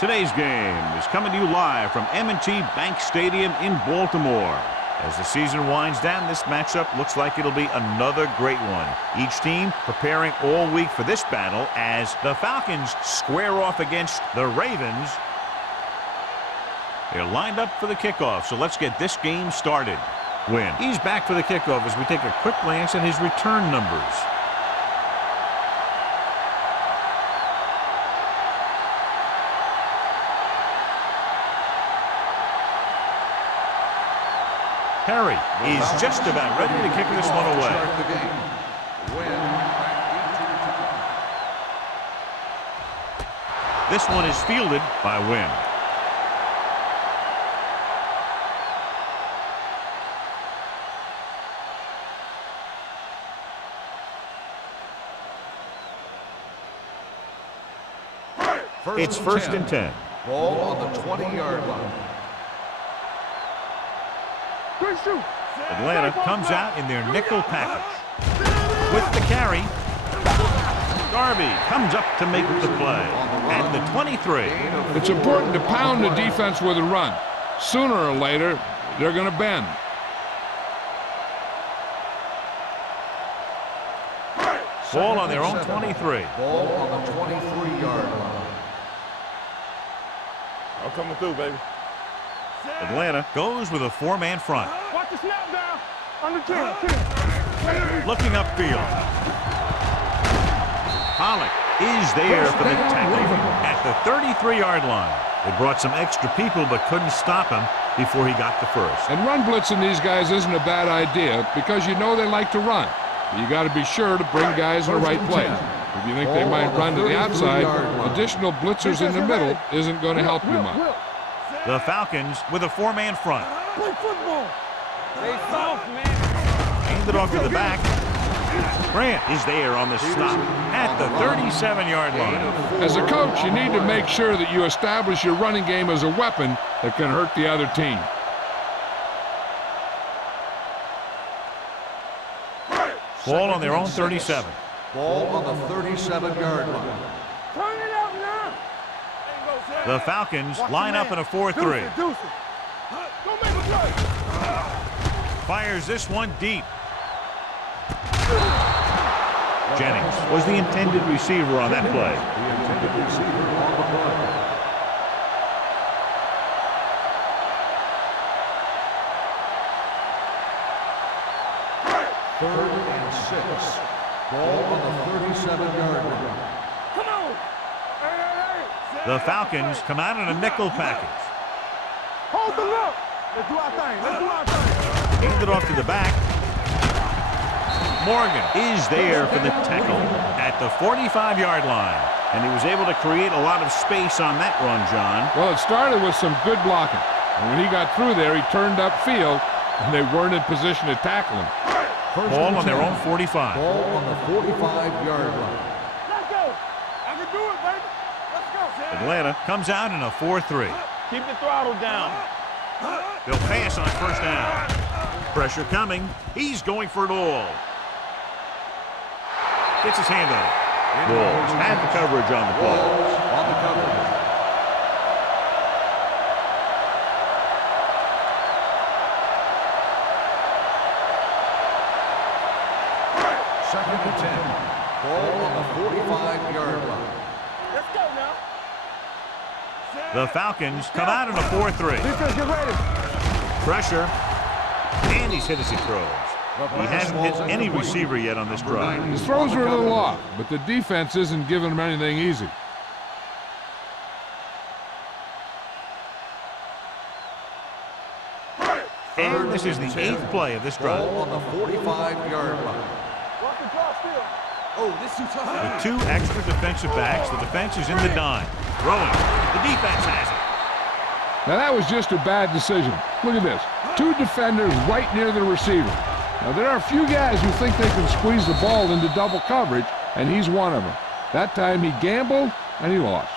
Today's game is coming to you live from M&T Bank Stadium in Baltimore. As the season winds down, this matchup looks like it'll be another great one. Each team preparing all week for this battle as the Falcons square off against the Ravens. They're lined up for the kickoff, so let's get this game started. Win. He's back for the kickoff as we take a quick glance at his return numbers. Perry is just about ready to kick this one away. This one is fielded by Wynn. It's first and 10. Ball on the 20-yard line. Atlanta comes out in their nickel package. With the carry, Darby comes up to make the play at the 23. It's important to pound the defense with a run. Sooner or later, they're going to bend. Ball on their own 23. Ball on the 23-yard line. I'm coming through, baby. Atlanta goes with a four-man front. Watch the snap down. Under 10. Looking upfield. Pollock is there for the tackle at the 33-yard line. They brought some extra people but couldn't stop him before he got the first. And run blitzing these guys isn't a bad idea because you know they like to run. You got to be sure to bring guys in the right place. If you think they might run to the outside, additional blitzers in the middle isn't going to help you much. The Falcons with a four-man front. Play football. They soft, man. Hand it off to the back. Grant is there on the stop at the 37-yard line. As a coach, you need to make sure that you establish your running game as a weapon that can hurt the other team. Ball on their own 37. Ball on the 37-yard line. Turn it out now. The Falcons line up in a 4-3. Go make a play. Fires this one deep. Jennings was the intended receiver on that play. The intended receiver on the play. Third and 6. Ball on the 37-yard line. Come on. The Falcons come out in a nickel package. Hold the look. Let's do our thing. Let's do our thing. Hand it off to the back. Morgan is there for the tackle at the 45-yard line. And he was able to create a lot of space on that run, John. Well, it started with some good blocking. And when he got through there, he turned upfield, and they weren't in position to tackle him. Ball on their own 45. Ball on the 45-yard line. Let's go. I can do it, baby. Let's go. Atlanta comes out in a 4-3. Keep the throttle down. They'll pass on first down. Pressure coming. He's going for it all. Gets his hand on it. Wolves had the coverage on the play. On the coverage. Second and 10. Ball on the 45-yard line. Let's go now. The Falcons come out in a 4-3. Defense, get ready. Pressure. And he's hit as he throws. He hasn't hit any receiver yet on this drive. His throws are a little off, but the defense isn't giving him anything easy. And this is the 8th play of this drive. Ball on the 45-yard line. Walk the clock still. Oh, this is With two extra defensive backs, the defense is in the dime. Throwing. The defense has it. Now, that was just a bad decision. Look at this. Two defenders right near the receiver. Now, there are a few guys who think they can squeeze the ball into double coverage, and he's one of them. That time he gambled, and he lost.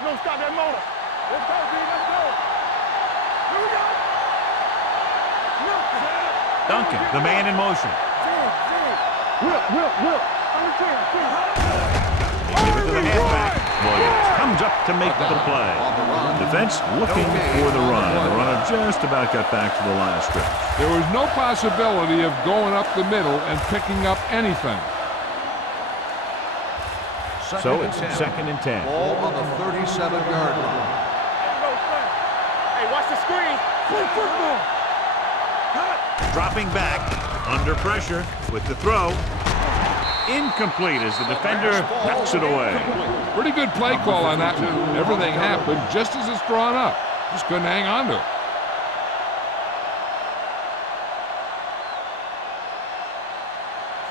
Don't stop that motor. Let's go, dude. Let's go. Here we go. Duncan, the man in motion. Whip. Under 10. They give it to the halfback. Williams comes up to make the play. Defense looking for the run. The runner just about got back to the line of scrimmage. There was no possibility of going up the middle and picking up anything. So it's 2nd and 10. Ball on the 37-yard line. Hey, watch the screen. Play football. Dropping back, under pressure with the throw. Incomplete as the defender knocks it away. Pretty good play call on that one. Everything happened just as it's drawn up. Just couldn't hang on to it.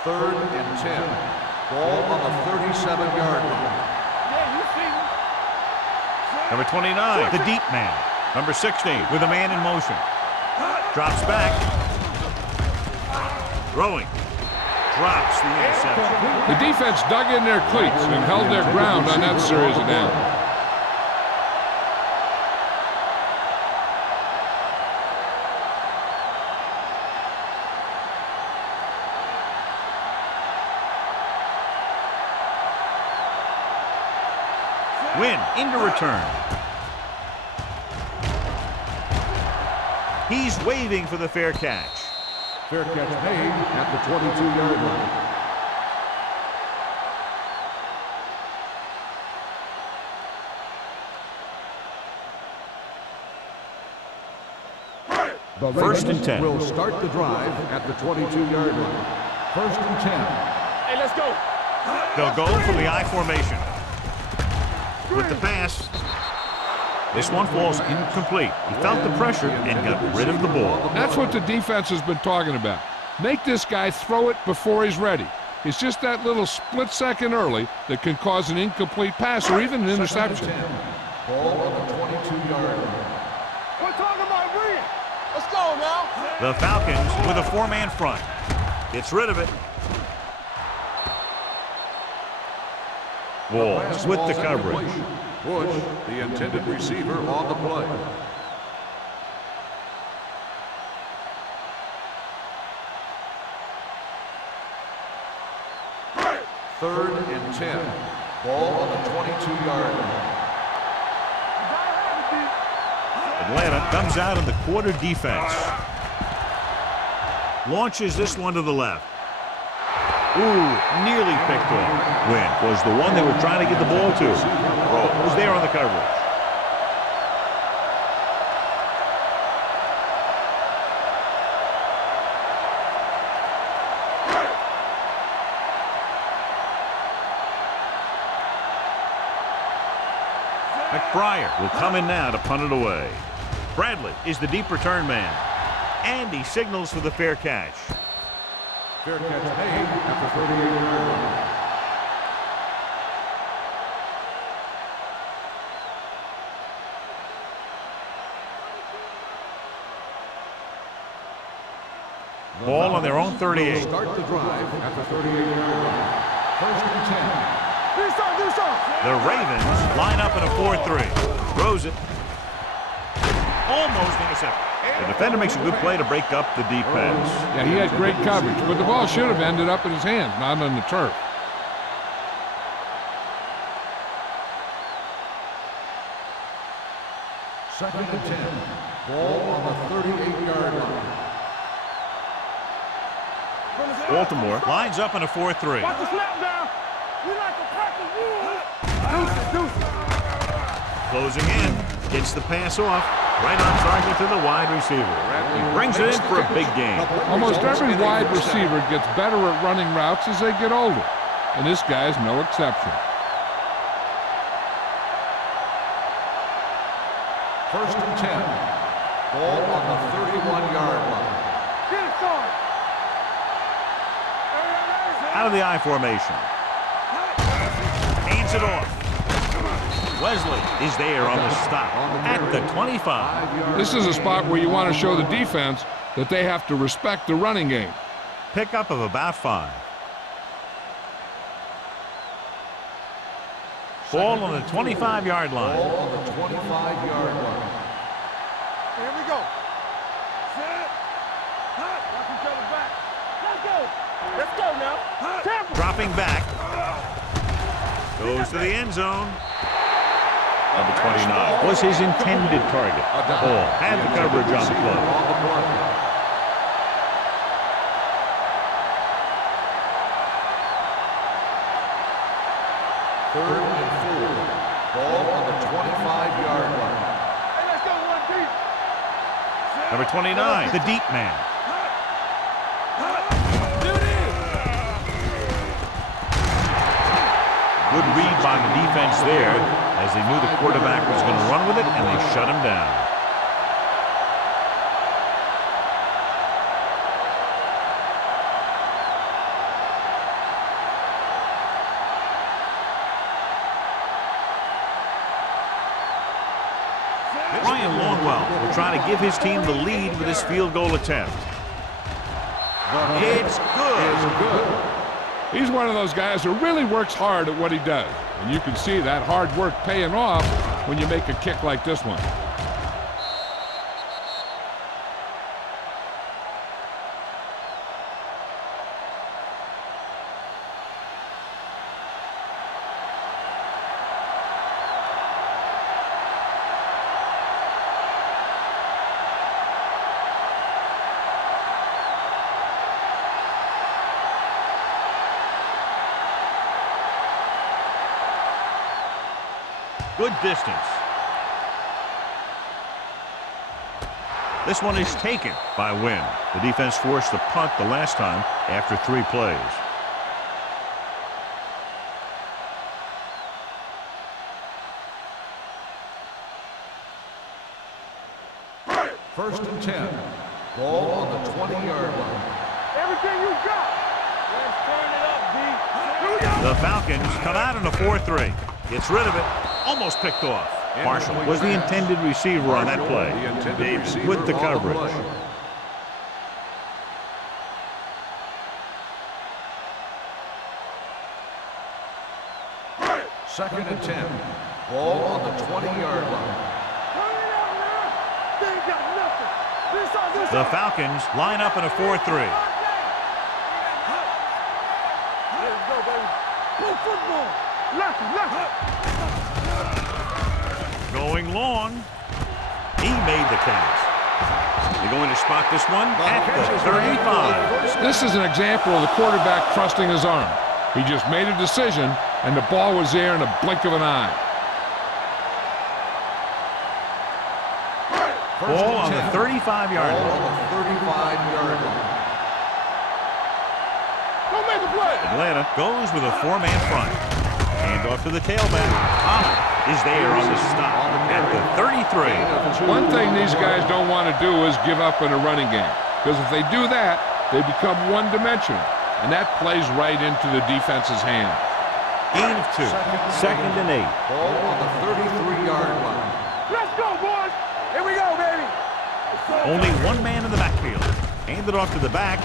Third and 10. Ball on the 37-yard line. Yeah, you see him. Number 29, the deep man. Number 16 with a man in motion. Drops back. Throwing. Drops the interception. The defense dug in their cleats and held their ground on that series of downs. Win into return. He's waving for the fair catch. Fair catch made at the 22-yard line. The 1st and 10. Will start the drive at the 22-yard line. 1st and 10. Hey, let's go. They'll go from the I formation. With the pass. This one falls incomplete. He felt the pressure and got rid of the ball. That's what the defense has been talking about. Make this guy throw it before he's ready. It's just that little split second early that can cause an incomplete pass or even an interception. Ball on the 22-yard line. We're talking about Reed. Let's go now. The Falcons with a 4-man front. Gets rid of it. Walls with the coverage. Bush, the intended receiver, on the play. Third and 10. Ball on the 22-yard line. Atlanta comes out in the quarter defense. Launches this one to the left. Ooh, nearly picked off. Win was the one they were trying to get the ball to. Rowe was there on the coverage. McBriar will come in now to punt it away. Bradley is the deep return man. And he signals for the fair catch. Fair catch made at the 38-yard line. Ball on their own 38. Start the drive at the 38-yard line. 1st and 10. The Ravens line up in a 4-3. Throws it. Almost intercepted. The defender makes a good play to break up the deep pass. Yeah, he had great coverage, but the ball should have ended up in his hands, not on the turf. Second and 10. Ball on the 38-yard line. Baltimore lines up in a 4-3. Watch the snap down. We like to practice rules. Deuce it. Closing in. Gets the pass off. Right on target to the wide receiver. He brings it in for a big game. Almost every wide receiver gets better at running routes as they get older, and this guy's no exception. 1st and 10. Ball on the 31-yard line. Get it started. Out of the I formation. Hands it off. Wesley is there on the stop at the 25. This is a spot where you want to show the defense that they have to respect the running game. Pickup of about 5. Ball on the 25-yard line. Ball on the 25-yard line. Here we go. Set. Watch each other back. Let's go. Let's go now. stepping back. Goes to the end zone. Number 29 was his intended target. Ball had the coverage on the play. Third and 4. Ball on the 25-yard line. Hey, let's go one deep. Number 29, the deep man. Good read by the defense there, as they knew the quarterback was going to run with it, and they shut him down. Ryan Longwell will try to give his team the lead with his field goal attempt. It's good. He's one of those guys who really works hard at what he does. And you can see that hard work paying off when you make a kick like this one. Good distance. This one is taken by Wynn. The defense forced the punt the last time after 3 plays. First and 10. Ball on the 20-yard line. Everything you got. Let's turn it up, D. Here we go. The Falcons come out in a 4-3. Gets rid of it. Almost picked off. Marshall was the intended receiver on that play. Davis with the coverage. Second and 10. Ball on the 20-yard line. Turn it up now. They ain't got nothing. This The Falcons line up in a 4-3. Let's go, baby. Play football. Left. Going long. He made the catch. They're going to spot this one at the 35. This is an example of the quarterback trusting his arm. He just made a decision, and the ball was there in a blink of an eye. Ball on the 35-yard Ball line. on the 35-yard line. Don't make a play. Atlanta goes with a 4-man front. Hand off to the tailback. Ahmed is there on the stop at the 33. One thing these guys don't want to do is give up in a running game, because if they do that, they become one-dimensional, and that plays right into the defense's hand. Gain of 2. Second and 8. Ball on the 33-yard line. Let's go, boys. Here we go, baby. Only one man in the backfield. Handed off to the back.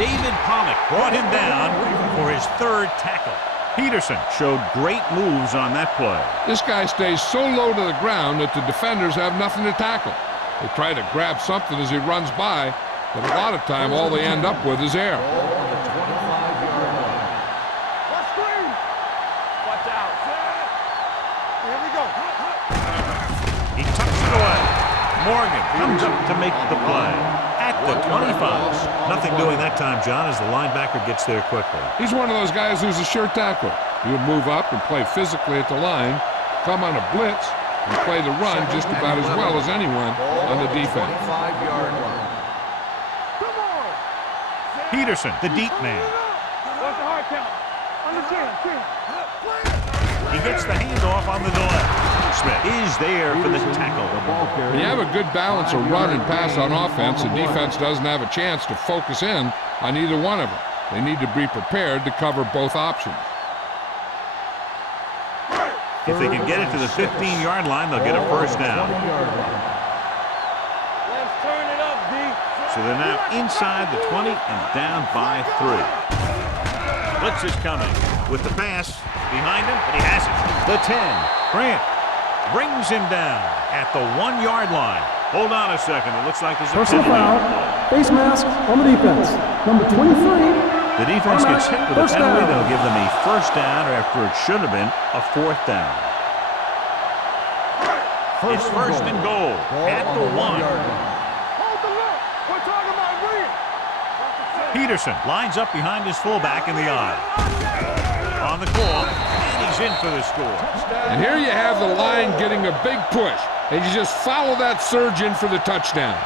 David Pollock brought him down for his 3rd tackle. Peterson showed great moves on that play. This guy stays so low to the ground that the defenders have nothing to tackle. They try to grab something as he runs by, but a lot of time all they end up with is air. Ball on the 25-yard line. Let's screen. Watch out. Here we go. He tucks it away. Morgan comes up to make the play at the 25. Nothing doing that time, John, as the linebacker gets there quickly. He's one of those guys who's a sure tackler. He'll move up and play physically at the line, come on a blitz, and play the run just about as well as anyone on the defense. 25-yard line. Come on. Peterson, the deep man. What's the hard count? On the 10. He gets the handoff on the delay. Smith is there for the tackle. When you have a good balance of run and pass on offense, the defense doesn't have a chance to focus in on either one of them. They need to be prepared to cover both options. If they can get it to the 15-yard line, they'll get a first down. Let's turn it up, D. So they're now inside the 20 and down by 3. Blitz is coming with the pass behind him, but he has it. The 10. Grant brings him down at the 1-yard line. Hold on a second. It looks like there's a Personal foul. Face mask on the defense. Number 23. The defense gets hit with a First penalty. down. They'll give them a first down after it should have been a fourth down. It's first and goal at the 1. Hold the look. We're talking about real. Peterson lines up behind his fullback in the eye. On the call, and he's in for the score. And here you have the line getting a big push, and you just follow that surge in for the touchdown.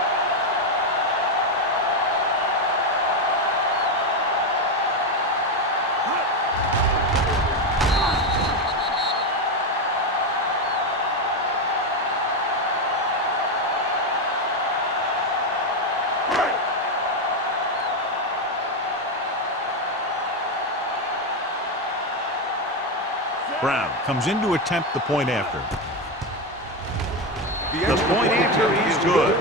Brown comes in to attempt the point after. The point after is good.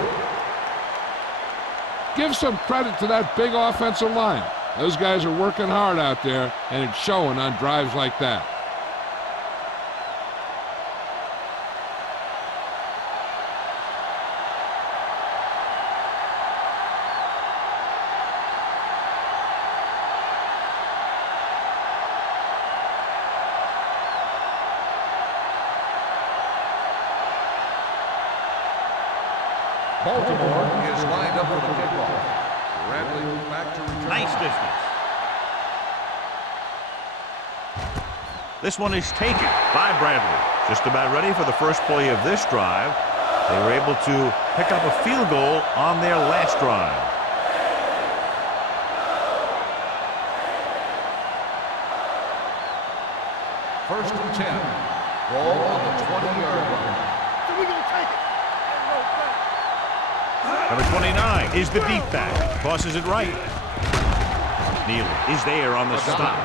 Give some credit to that big offensive line. Those guys are working hard out there, and it's showing on drives like that. Baltimore is lined up for the kickoff. Bradley back to return. Nice distance. This one is taken by Bradley. Just about ready for the first play of this drive. They were able to pick up a field goal on their last drive. First and 10. Ball on the 20-yard line. So we're going to take it. Number 29 is the deep back. Tosses it right. Neely is there on the stop.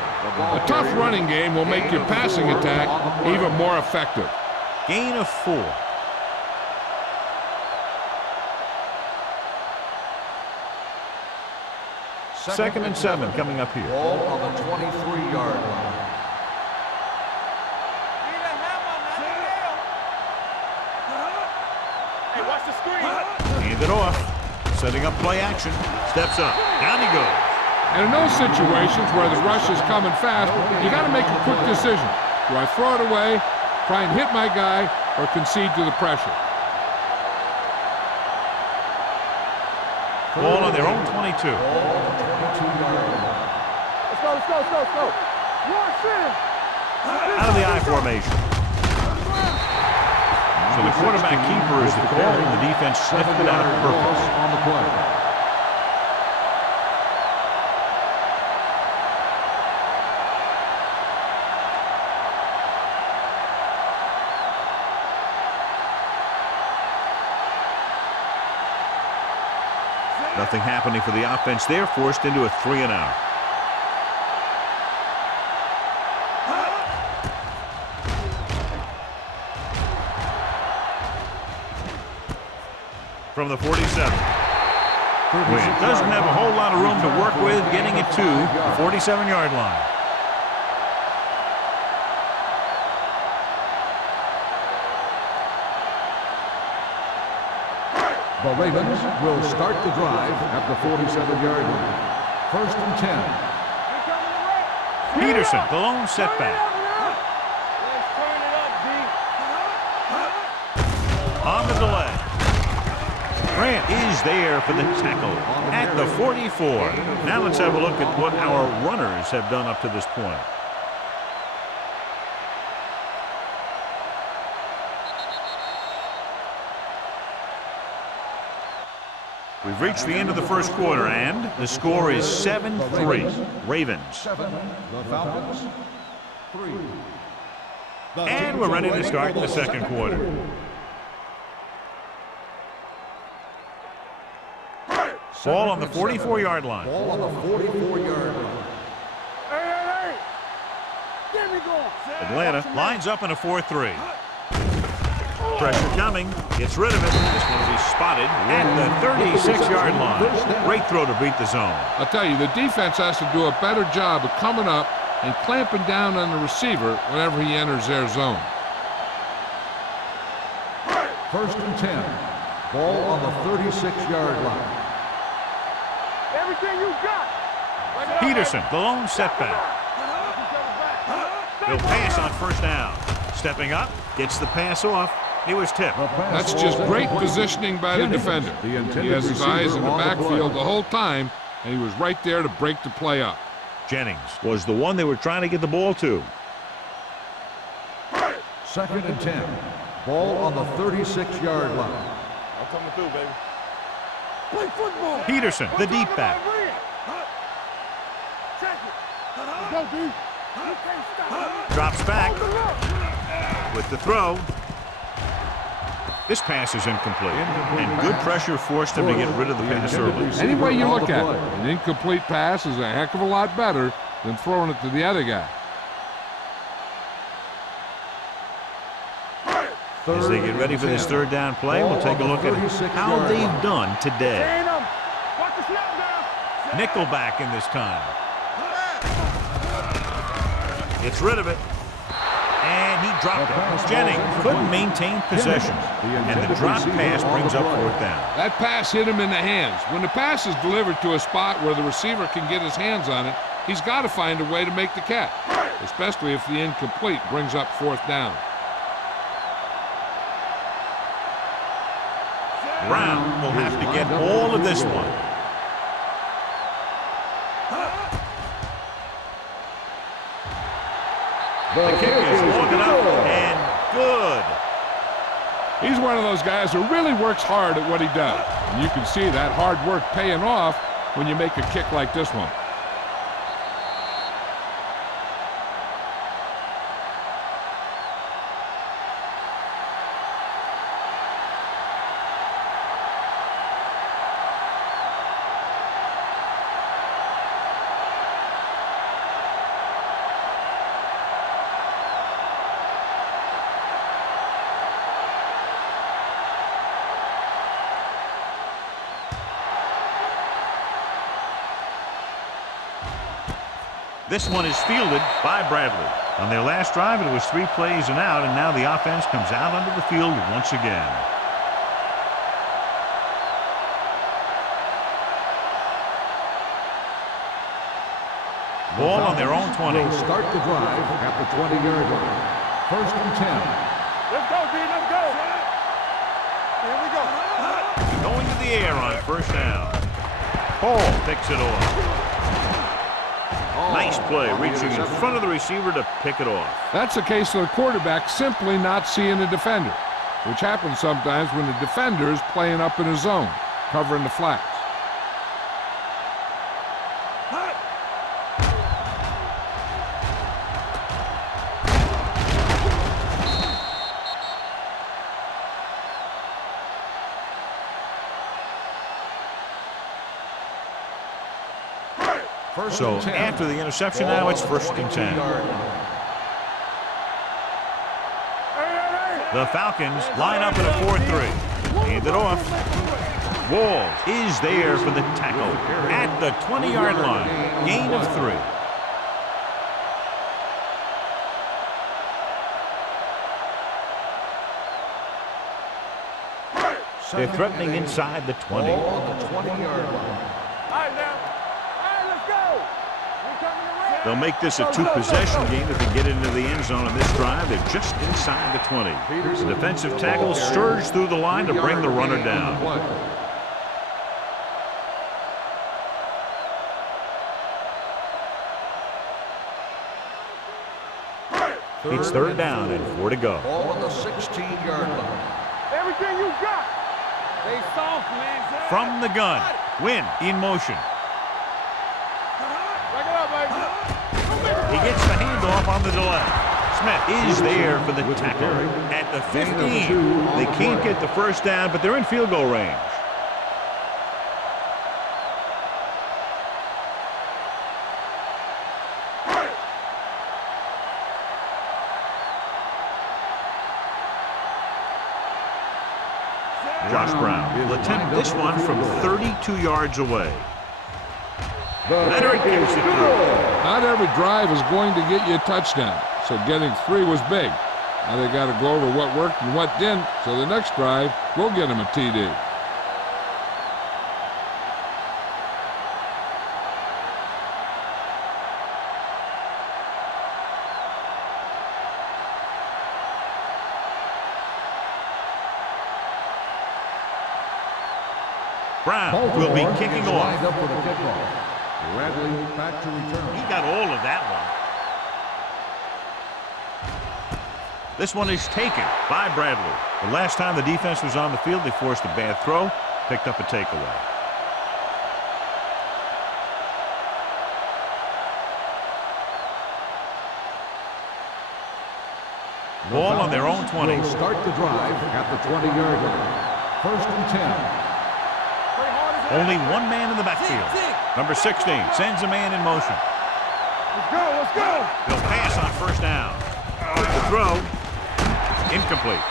A tough running game will make your passing attack even more effective. Gain of 4. Second and 7 coming up here. Ball on the 23-yard line. Hey, watch the screen. Hand it off. Setting up play action. Steps up. Down he goes. And in those situations where the rush is coming fast, you got to make a quick decision. Do I throw it away, try and hit my guy, or concede to the pressure? Ball on their own 22. Let's go, let's go, let's go, let's go. Rush in. Out of the I formation. So the quarterback keeper is the call, and the defense sniffed it out on purpose. On the play. Nothing happening for the offense there, forced into a 3 and out. From the 47. Wynn doesn't have a whole lot of room to work with, getting it to the 47-yard line. The Ravens will start the drive at the 47-yard line. First and 10. Peterson, the lone setback. Let's turn it up, D. On the delay. Grant is there for the tackle at the 44. Now let's have a look at what our runners have done up to this point. We've reached the end of the first quarter, and the score is 7-3. Ravens. 7. The Falcons. 3. And we're ready to start the second quarter. Ball on the 44-yard line. Ball on the 44-yard line. Hey. Get me going. Atlanta lines up in a 4-3. Pressure coming. Gets rid of it. This one will be spotted at the 36-yard line. Great throw to beat the zone. I'll tell you, the defense has to do a better job of coming up and clamping down on the receiver whenever he enters their zone. First and 10. Ball on the 36-yard line. Everything you got. Peterson, the lone setback. He'll pass on first down. Stepping up, gets the pass off. He was tipped. That's just great positioning by the defender. He has his eyes in the backfield the whole time, and he was right there to break the play up. Jennings was the one they were trying to get the ball to. 2nd and 10. Ball on the 36-yard line. I'm coming through, baby. Play football. Peterson, the deep back. Check it. Go, D. You can't stop. Drops back with the throw. This pass is incomplete. And good pressure forced him to get rid of the pass early. Any way you look at it, an incomplete pass is a heck of a lot better than throwing it to the other guy. As they get ready for this third down play, we'll take a look at how they've done today. Nickelback in this time. Gets rid of it. And he dropped it. Jennings couldn't maintain possession. And the drop pass brings up fourth down. That pass hit him in the hands. When the pass is delivered to a spot where the receiver can get his hands on it, he's got to find a way to make the catch, especially if the incomplete brings up fourth down. Brown will have to get all of this one. The kick is long enough and good. He's one of those guys who really works hard at what he does. And you can see that hard work paying off when you make a kick like this one. This one is fielded by Bradley. On their last drive, it was 3 plays and out, and now the offense comes out onto the field once again. Ball on their own 20. They'll start the drive at the 20-yard line. 1st and 10. Let's go, D. Let's go. Here we go. Going to the air on first down. Paul picks it off. Nice play, reaching in front of the receiver to pick it off. That's the case of the quarterback simply not seeing the defender, which happens sometimes when the defender is playing up in his zone, covering the flats. So after the interception, now it's 1st and 10. The Falcons line up in a 4-3. Hand it off. Walls is there for the tackle at the 20-yard line. Gain of 3. They're threatening inside the 20. On the 20-yard line. All right, now. They'll make this a 2-possession game if they get into the end zone on this drive. They're just inside the 20. The defensive tackle surged through the line to bring the runner down. It's 3rd down and 4 to go. Ball on the 16-yard line. Everything you got. They soft, man. From the gun. Win in motion. Back it up, baby. He gets the handoff on the delay. Smith is there for the tackle. At the 15, they can't get the first down, but they're in field goal range. Josh Brown will attempt this one from 32 yards away. Leonard gets it through. Not every drive is going to get you a touchdown, so getting 3 was big. Now they got to go over what worked and what didn't, so the next drive will get them a TD. Brown will be kicking off. Lined up for the kickoff. Bradley back to return. He got all of that one. This one is taken by Bradley. The last time the defense was on the field, they forced a bad throw, picked up a takeaway. Ball on their own 20. Will start the drive at the 20-yard line. 1st and 10. Only one man in the backfield. Number 16 sends a man in motion. Let's go, let's go. They'll pass on 1st down. The throw, incomplete.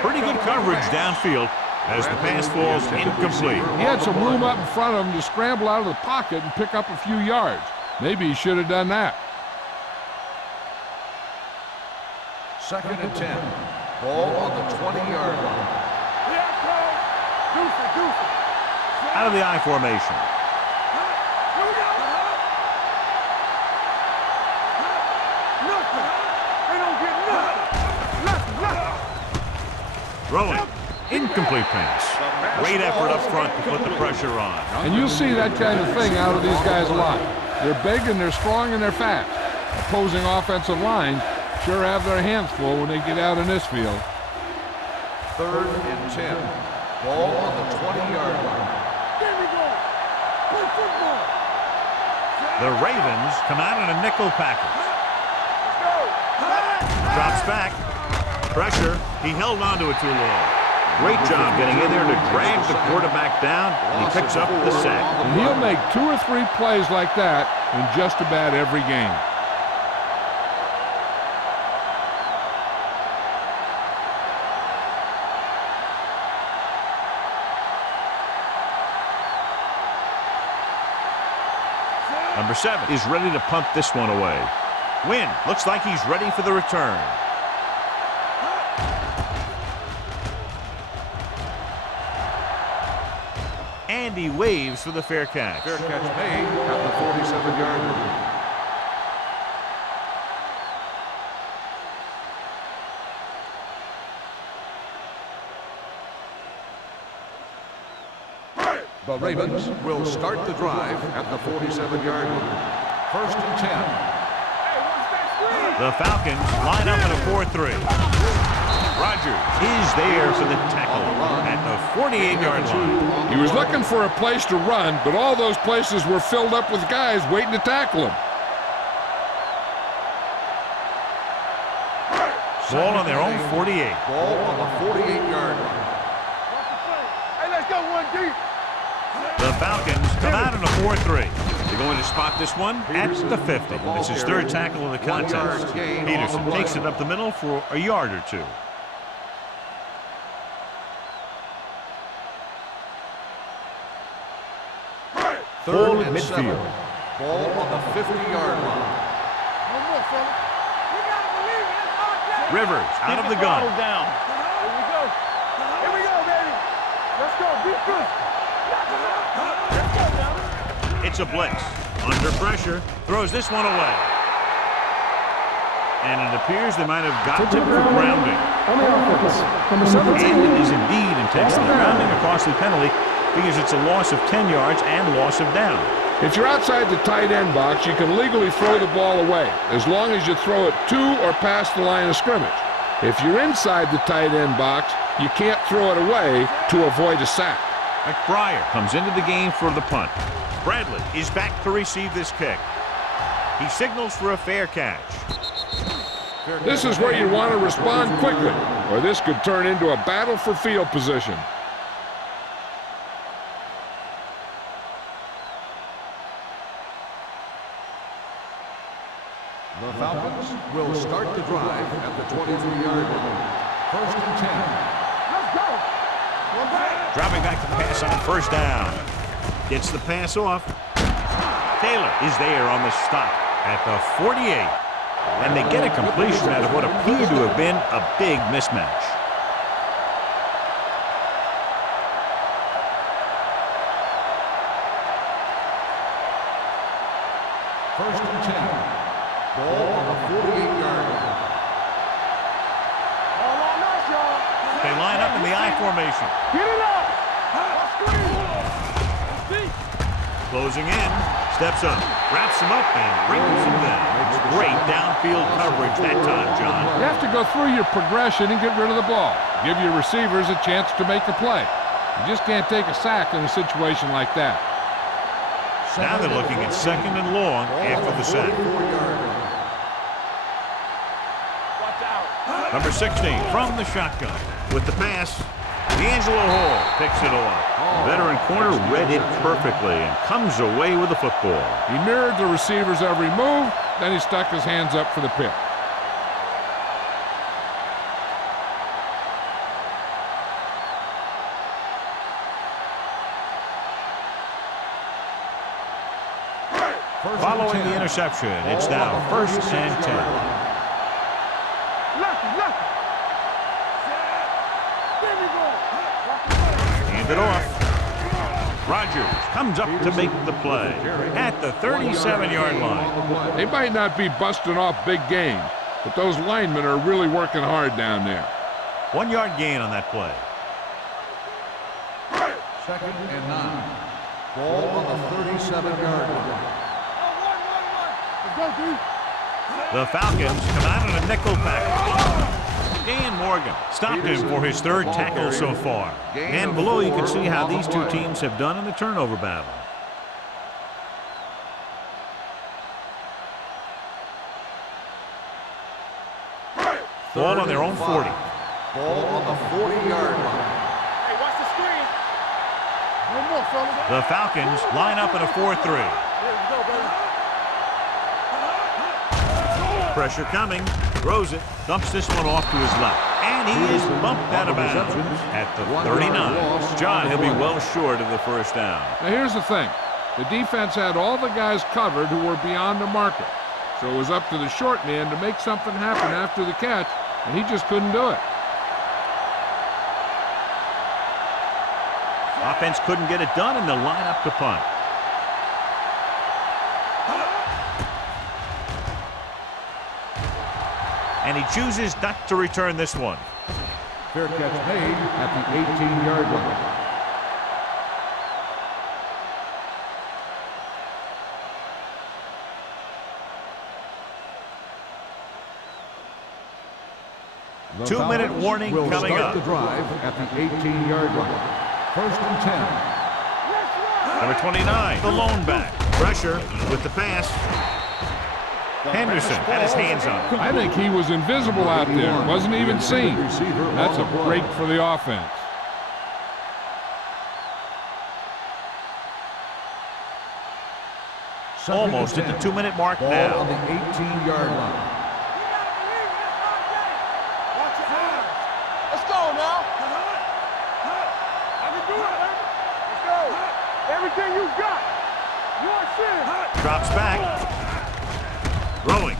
Pretty good coverage downfield as the pass falls incomplete. He had some room up in front of him to scramble out of the pocket and pick up a few yards. Maybe he should have done that. 2nd and 10. Ball on the 20-yard line. Out of the I formation. Throwing. Incomplete pass. Great effort up front to put the pressure on. And you'll see that kind of thing out of these guys a lot. They're big and they're strong and they're fast. Opposing offensive lines sure have their hands full when they get out in this field. 3rd and 10. Ball on the 20-yard line. The Ravens come out in a nickel package. Drops back. Pressure. He held on to it too long. Great job getting in there to drag the quarterback down, and he picks up the sack. And he'll make 2 or 3 plays like that in just about every game. Number 7 is ready to punt this one away. Wynn looks like he's ready for the return. And he waves for the fair catch. Fair catch made at the 47-yard line. The Ravens will start the drive at the 47-yard line. 1st and 10. The Falcons line up in a 4-3. Rodgers is there for the tackle at the 48-yard line. He was looking for a place to run, but all those places were filled up with guys waiting to tackle him. Ball on their own 48. Ball on the 48-yard line. Hey, let's go, 1 deep. The Falcons come out in a 4-3. They're going to spot this one at the 50. This is 3rd tackle of the contest. Peterson takes it up the middle for a yard or 2. Third and midfield. 7. Ball on the 50-yard line. No more, fella. You gotta believe it. It's hard down. Rivers out of the gun. Down. Here we go. Here we go, baby. Let's go. Be good. Let's go, now. It's a blitz. Under pressure. Throws this one away. And it appears they might have got him for grounding. On the offense, number 17. And it is indeed intentional. Grounding a costly penalty because it's a loss of 10 yards and loss of down. If you're outside the tight end box, you can legally throw the ball away, as long as you throw it to or past the line of scrimmage. If you're inside the tight end box, you can't throw it away to avoid a sack. McBriar comes into the game for the punt. Bradley is back to receive this kick. He signals for a fair catch. This is where you want to respond quickly, or this could turn into a battle for field position. The Falcons will start the drive at the 23-yard line. 1st and 10. Let's go. One back. Dropping back to pass on 1st down. Gets the pass off. Taylor is there on the stop at the 48. And they get a completion out of what appeared to have been a big mismatch. First and 10. Ball on the 48-yard line. All on us, y'all. They line up in the I formation. Get it up. Screen. Closing in, steps up, wraps him up, and brings him down. Great downfield coverage that time, John. You have to go through your progression and get rid of the ball. Give your receivers a chance to make a play. You just can't take a sack in a situation like that. Now they're looking at 2nd and long after the sack. Number 16 from the shotgun with the pass. D'Angelo Hall picks it off. Veteran corner read it perfectly and comes away with the football. He mirrored the receiver's every move, then he stuck his hands up for the pick. Following the interception, it's now 1st and 10. Hand it off. Rodgers comes up to make the play at the 37-yard line. They might not be busting off big games, but those linemen are really working hard down there. 1-yard gain on that play. 2nd and 9. Ball on the 37-yard line. The Falcons come out in a nickel package. Dan Morgan stopped him for his 3rd tackle so far. And below you can see how these two teams have done in the turnover battle. Ball on their own 40. Ball on the 40-yard line. Hey, watch the screen. No more, fellas. The Falcons line up in a 4-3. There we go, baby. Pressure coming, throws it, dumps this one off to his left. And he is bumped out of bounds at the 39. John, he'll be well short of the 1st down. Now here's the thing. The defense had all the guys covered who were beyond the marker. So it was up to the short man to make something happen after the catch, and he just couldn't do it. Offense couldn't get it done, and they'll line up to punt. And he chooses not to return this one. Fair catch made at the 18-yard line. The 2-minute Falcons warning will coming start up. the drive at the 18-yard line. 1st and 10. Number 29, the lone back. Pressure with the pass. Henderson had his hands on it. I think he was invisible out there. Wasn't even seen. That's a break for the offense. Almost at the 2-minute mark Ball now. on the 18-yard line. Let's go now. I can do it, baby. Let's go. Everything you got. You are shit. Drops back. Throwing.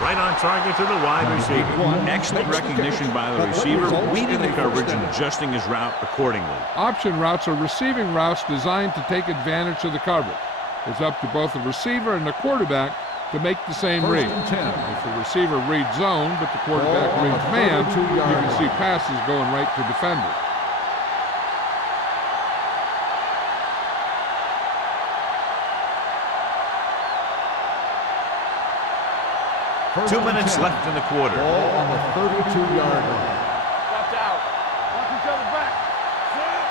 Right on target to the wide receiver. Excellent recognition by the receiver, reading the coverage and adjusting his route accordingly. Option routes are receiving routes designed to take advantage of the coverage. It's up to both the receiver and the quarterback to make the same read. 1st and 10. If the receiver reads zone, but the quarterback Ball on reads the man, 32-yard you can see line. passes going right to defenders. First 2 and minutes 10. left in the quarter. Ball on the 32-yard line. Watch out. Watch each other back. Hey.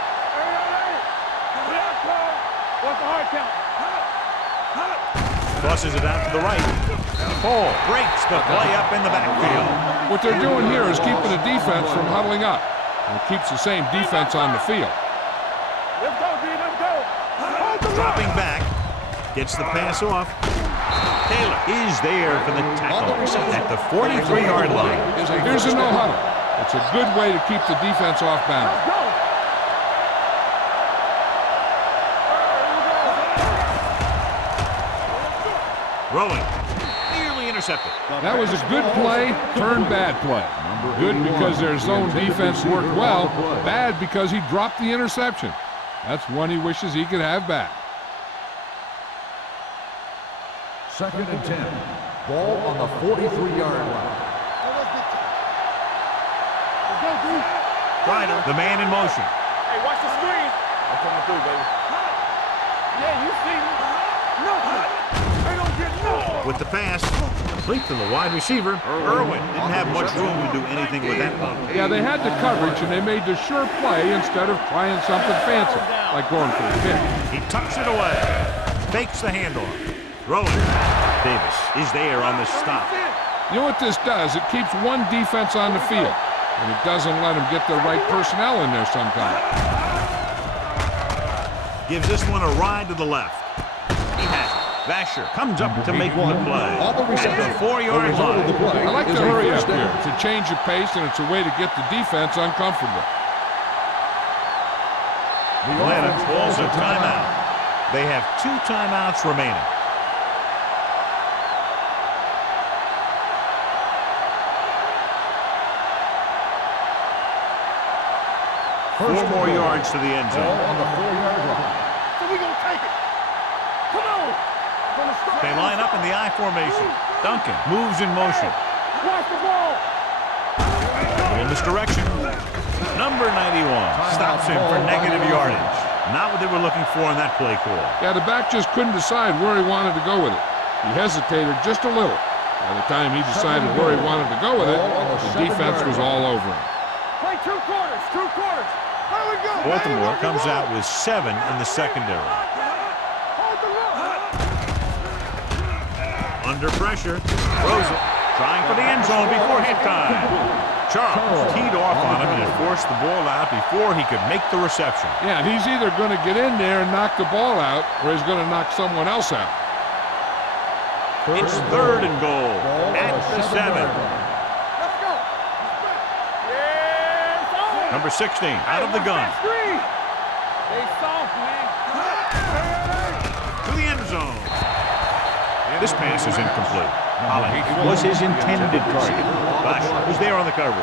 What's the hard count? Tosses it out to the right. Hall breaks the play up in the backfield. What they're doing here is keeping the defense from huddling up. And it keeps the same defense on the field. Let's go, D. Let's go. Hold the Dropping back. Gets the pass off. Taylor is there for the tackle at the 43-yard line. Here's a no huddle. It's a good way to keep the defense off balance. Go. Throwing. Nearly intercepted. That was a good play, turned bad play. Good because their zone defense worked well. Bad because he dropped the interception. That's one he wishes he could have back. 2nd and 10. Ball on the 43-yard line. Ryder, the man in motion. Hey, watch the screen. I'm coming through, baby. Yeah, you see me. Nothing. They don't get nothing. With the pass, complete to the wide receiver. Irwin didn't have much room to do anything with that one. Yeah, they had the coverage, and they made the sure play instead of trying something fancy, like going for a pick. He tucks it away. Fakes the handoff. Throwing. Davis is there on the stop. You know what this does? It keeps one defense on the field, and it doesn't let them get the right personnel in there sometimes. Gives this one a ride to the left. He has it. Vasher comes up to make the play. At the 4-yard line. I like the hurry up here. It's a change of pace, and it's a way to get the defense uncomfortable. Atlanta calls a timeout. They have 2 timeouts remaining. 4 more yards to the end zone. On the 4-yard line. So we gonna take it. Come on. Gonna start. They line up in the I formation. Duncan moves in motion. Watch the ball. A little misdirection. Number 91 stops him for negative yardage. Not what they were looking for in that play call. Yeah, the back just couldn't decide where he wanted to go with it. He hesitated just a little. By the time he decided where he wanted to go with it, the defense was all over him. Play 2 quarters. 2 quarters. There we go. Baltimore comes out with 7 in the secondary. Hold the look. Under pressure, throws it, trying for the end zone before hit time. Charles teed off on him and had forced the ball out before he could make the reception. Yeah, he's either going to get in there and knock the ball out, or he's going to knock someone else out. It's 3rd and goal at the 7. Let's go. Yeah, it's on. Number 16 out of the gun They soft, man. to the end zone. This pass is incomplete. Holland was his intended target. Bosch was there on the coverage.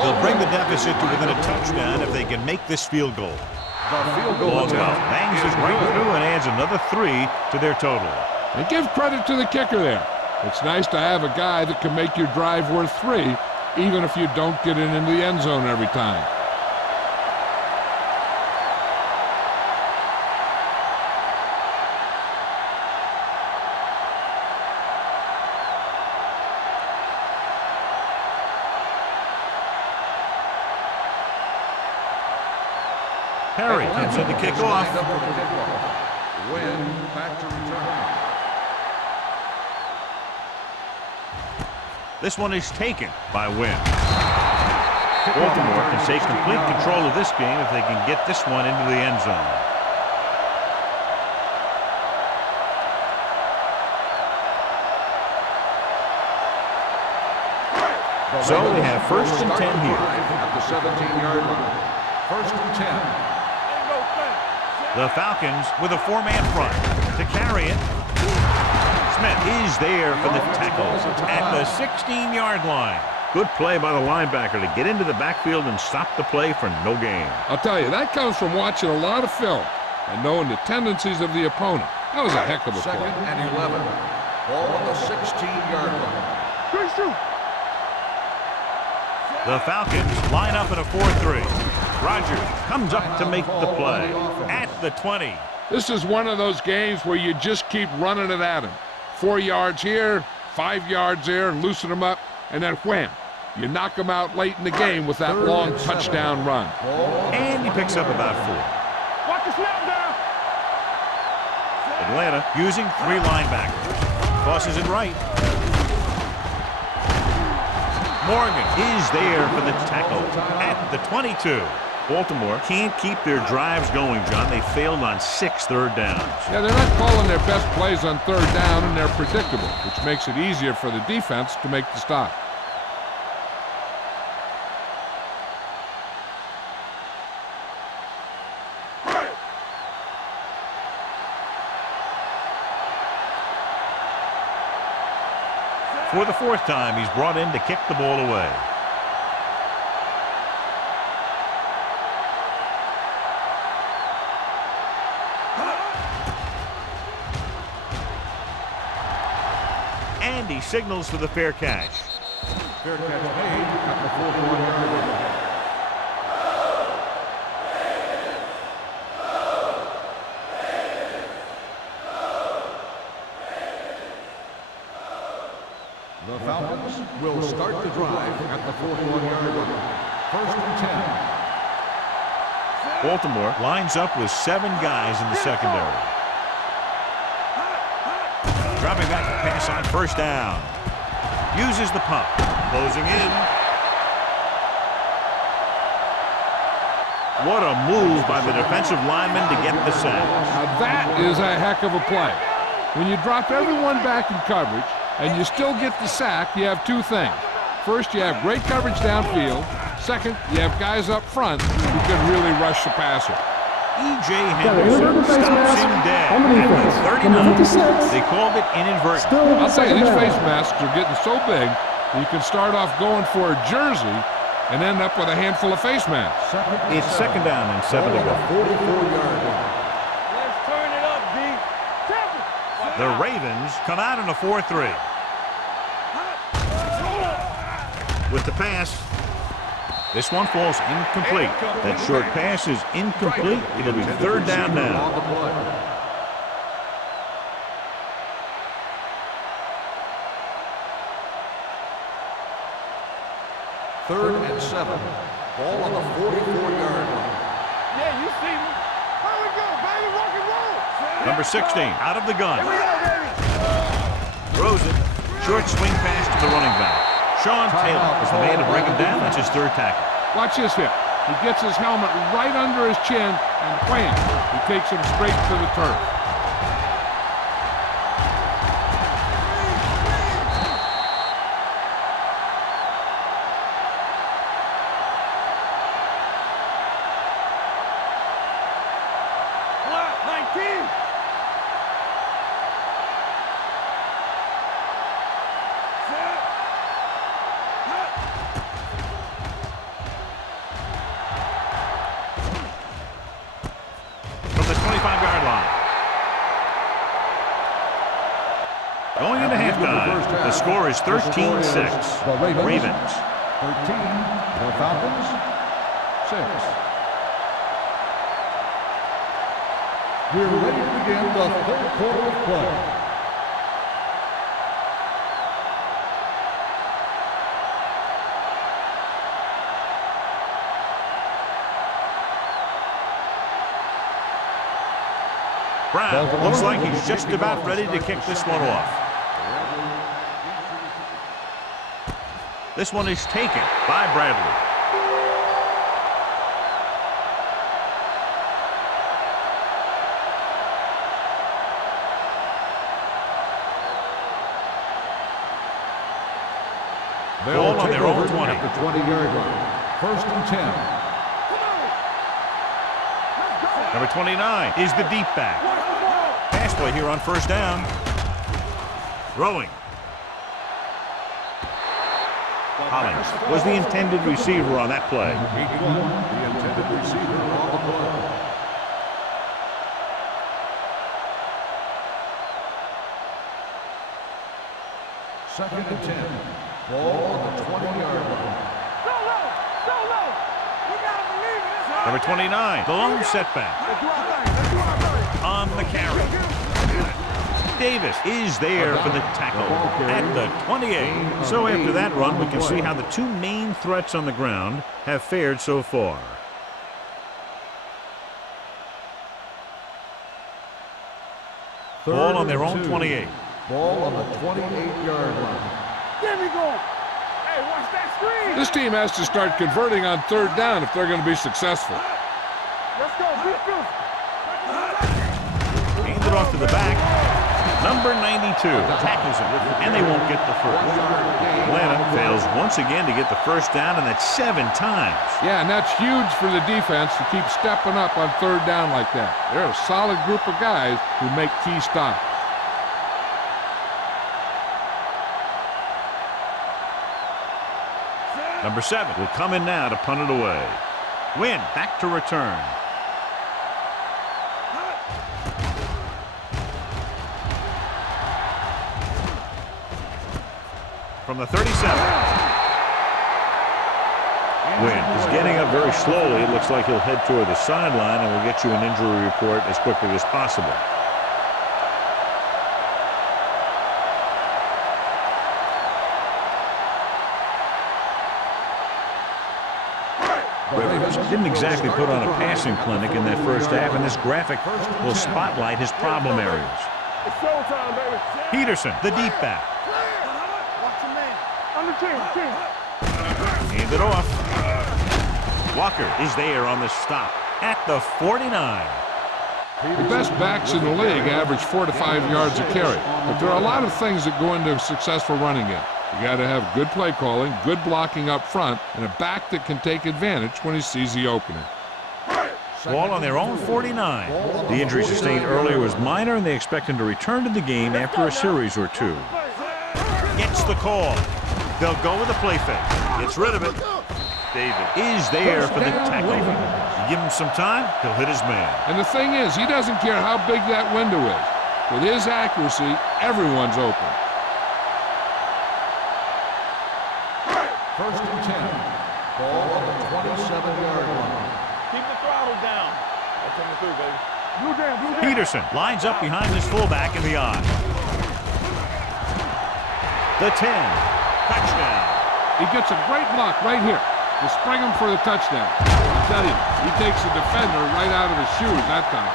They'll bring the deficit to within a touchdown if they can make this field goal. The field goal Long attempt bangs is it right good. through and adds another 3 to their total. And give credit to the kicker there. It's nice to have a guy that can make your drive worth 3, even if you don't get it into the end zone every time. Perry comes in to kick off. Lined up for the kickoff. Win back to return. This one is taken by Wynn. Baltimore can take complete control of this game if they can get this one into the end zone. So they have 1st and 10 here. At the 17-yard line. 1st and 10. The Falcons with a 4-man front to carry it. Smith is there for the tackle at the 16-yard line. Good play by the linebacker to get into the backfield and stop the play for no gain. I'll tell you, that comes from watching a lot of film and knowing the tendencies of the opponent. That was a heck of a 2nd play. and 11. Ball on the 16-yard line. Good shoot. The Falcons line up in a 4-3. Rogers comes up to make the play at the 20. This is one of those games where you just keep running it at him. 4 yards here, 5 yards there, and loosen them up, and then wham. You knock them out late in the game with that long touchdown run. And he picks up about 4. Watch the snap down. Atlanta using 3 linebackers. Tosses it right. Morgan is there for the tackle at the 22. Baltimore can't keep their drives going, John. They failed on 6 third downs. Yeah, they're not calling their best plays on 3rd down, and they're predictable, which makes it easier for the defense to make the stop. For the 4th time, he's brought in to kick the ball away. And he signals for the fair catch. Fair catch made at the 41-yard line. The Falcons will start the drive at the 41-yard line. First and 10. Baltimore lines up with 7 guys in the secondary. Dropping back to pass on first down. Uses the pump. Closing in. What a move by the defensive lineman to get the sack. Now that is a heck of a play. When you drop everyone back in coverage and you still get the sack, you have 2 things. First, you have great coverage downfield. Second, you have guys up front who can really rush the passer. E.J. Henderson stops him dead at the 39. They called it inadvertent. I'll tell you, these face masks are getting so big that you can start off going for a jersey and end up with a handful of face masks. It's second down and 7 to go. 44-yard line. Let's turn it up, D. The Ravens come out in a 4-3. With the pass. This one falls incomplete. That short pass is incomplete. It'll be third down now. Third and 7. Ball on the 44-yard line. Yeah, you see me. Here we go, baby. Rock and roll. Number 16 out of the gun. Here we go, baby. Throws it. Short swing pass to the running back. Sean Taylor is the man to bring him down. That's his 3rd tackle. Watch this hit. He gets his helmet right under his chin, and wham, he takes him straight to the turf. Block 19. From the 25-yard line. Going into halftime, the score is 13-6. The Ravens. 13. The Falcons 6. We're ready to begin the 3rd quarter of play. Brown looks like he's just about ready to kick this one off. This one is taken by Bradley. Ball on their own 20. At the 20-yard line. First and 10. Number 29 is the deep back. Pass play here on first down. Throwing. Hollins was the intended receiver on that play. 81, the intended receiver on the play. Second and 10. Ball on the 20-yard line. Solo. You gotta believe it. Number 29, the lone setback. Let's do our thing. Let's do our thing. On the carry. Davis is there for the tackle at the 28. So after that run, we can see how the 2 main threats on the ground have fared so far. Ball on their own 28. Ball on the 28-yard line. There we go. Hey, watch that screen. This team has to start converting on 3rd down if they're going to be successful. Let's go. Defense. Handed off to the back. Number 92 tackles him, and they won't get the first. Atlanta fails once again to get the first down, and that's 7 times. Yeah, and that's huge for the defense to keep stepping up on 3rd down like that. They're a solid group of guys who make key stops. Number 7 will come in now to punt it away. Win back to return. from the 37. Wynn is getting up very slowly. It looks like he'll head toward the sideline, and we'll get you an injury report as quickly as possible. Rivers didn't exactly put on a passing clinic in that first half, and this graphic will spotlight his problem areas. It's showtime, baby. Peterson, the deep back. Watch your man. On the team. Hand it off. Walker is there on the stop at the 49. The best backs in the league average 4 to 5 yards a carry, but there are a lot of things that go into a successful running game. You got to have good play calling, good blocking up front, and a back that can take advantage when he sees the opening. Ball on their own 49. The injury sustained earlier was minor, and they expect him to return to the game after a series or two. Gets the call. They'll go with a play fake. Gets rid of it. David is there for the tackle. You give him some time, he'll hit his man. And the thing is, he doesn't care how big that window is. With his accuracy, everyone's open. First and 10. Ball on the 27-yard line. Keep the throttle down. That's coming through, baby. Blue down. Peterson lines up behind his fullback in the I. The 10. Touchdown. He gets a great block right here to spring him for the touchdown. I tell you, he takes the defender right out of his shoes that time.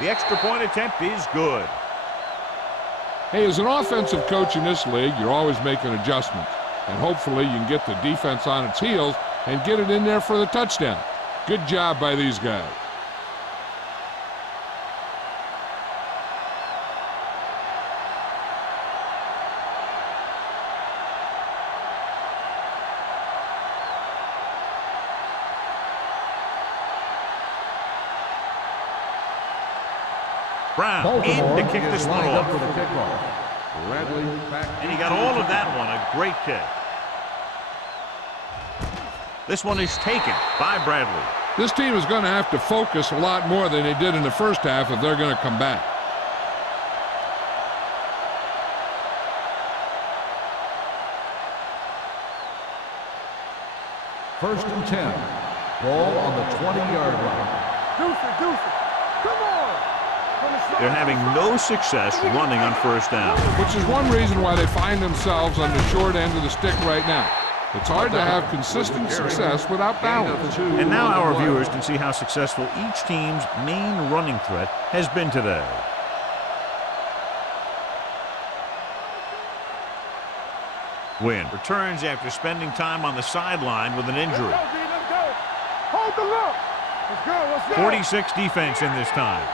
The extra point attempt is good. Hey, as an offensive coach in this league, you're always making adjustments. And hopefully you can get the defense on its heels and get it in there for the touchdown. Good job by these guys. Brown in to kick this one off. For the kickoff. Bradley back. And he got all of that one. A great kick. This one is taken by Bradley. This team is going to have to focus a lot more than they did in the first half if they're going to come back. First and 10. Ball on the 20-yard line. Deuce. Come on. They're having no success running on first down. Which is one reason why they find themselves on the short end of the stick right now. It's hard to have consistent success without balance. And now our viewers can see how successful each team's main running threat has been today. Wynn returns after spending time on the sideline with an injury. Let's go. Hold the look. Let's go. 46 defense in this time.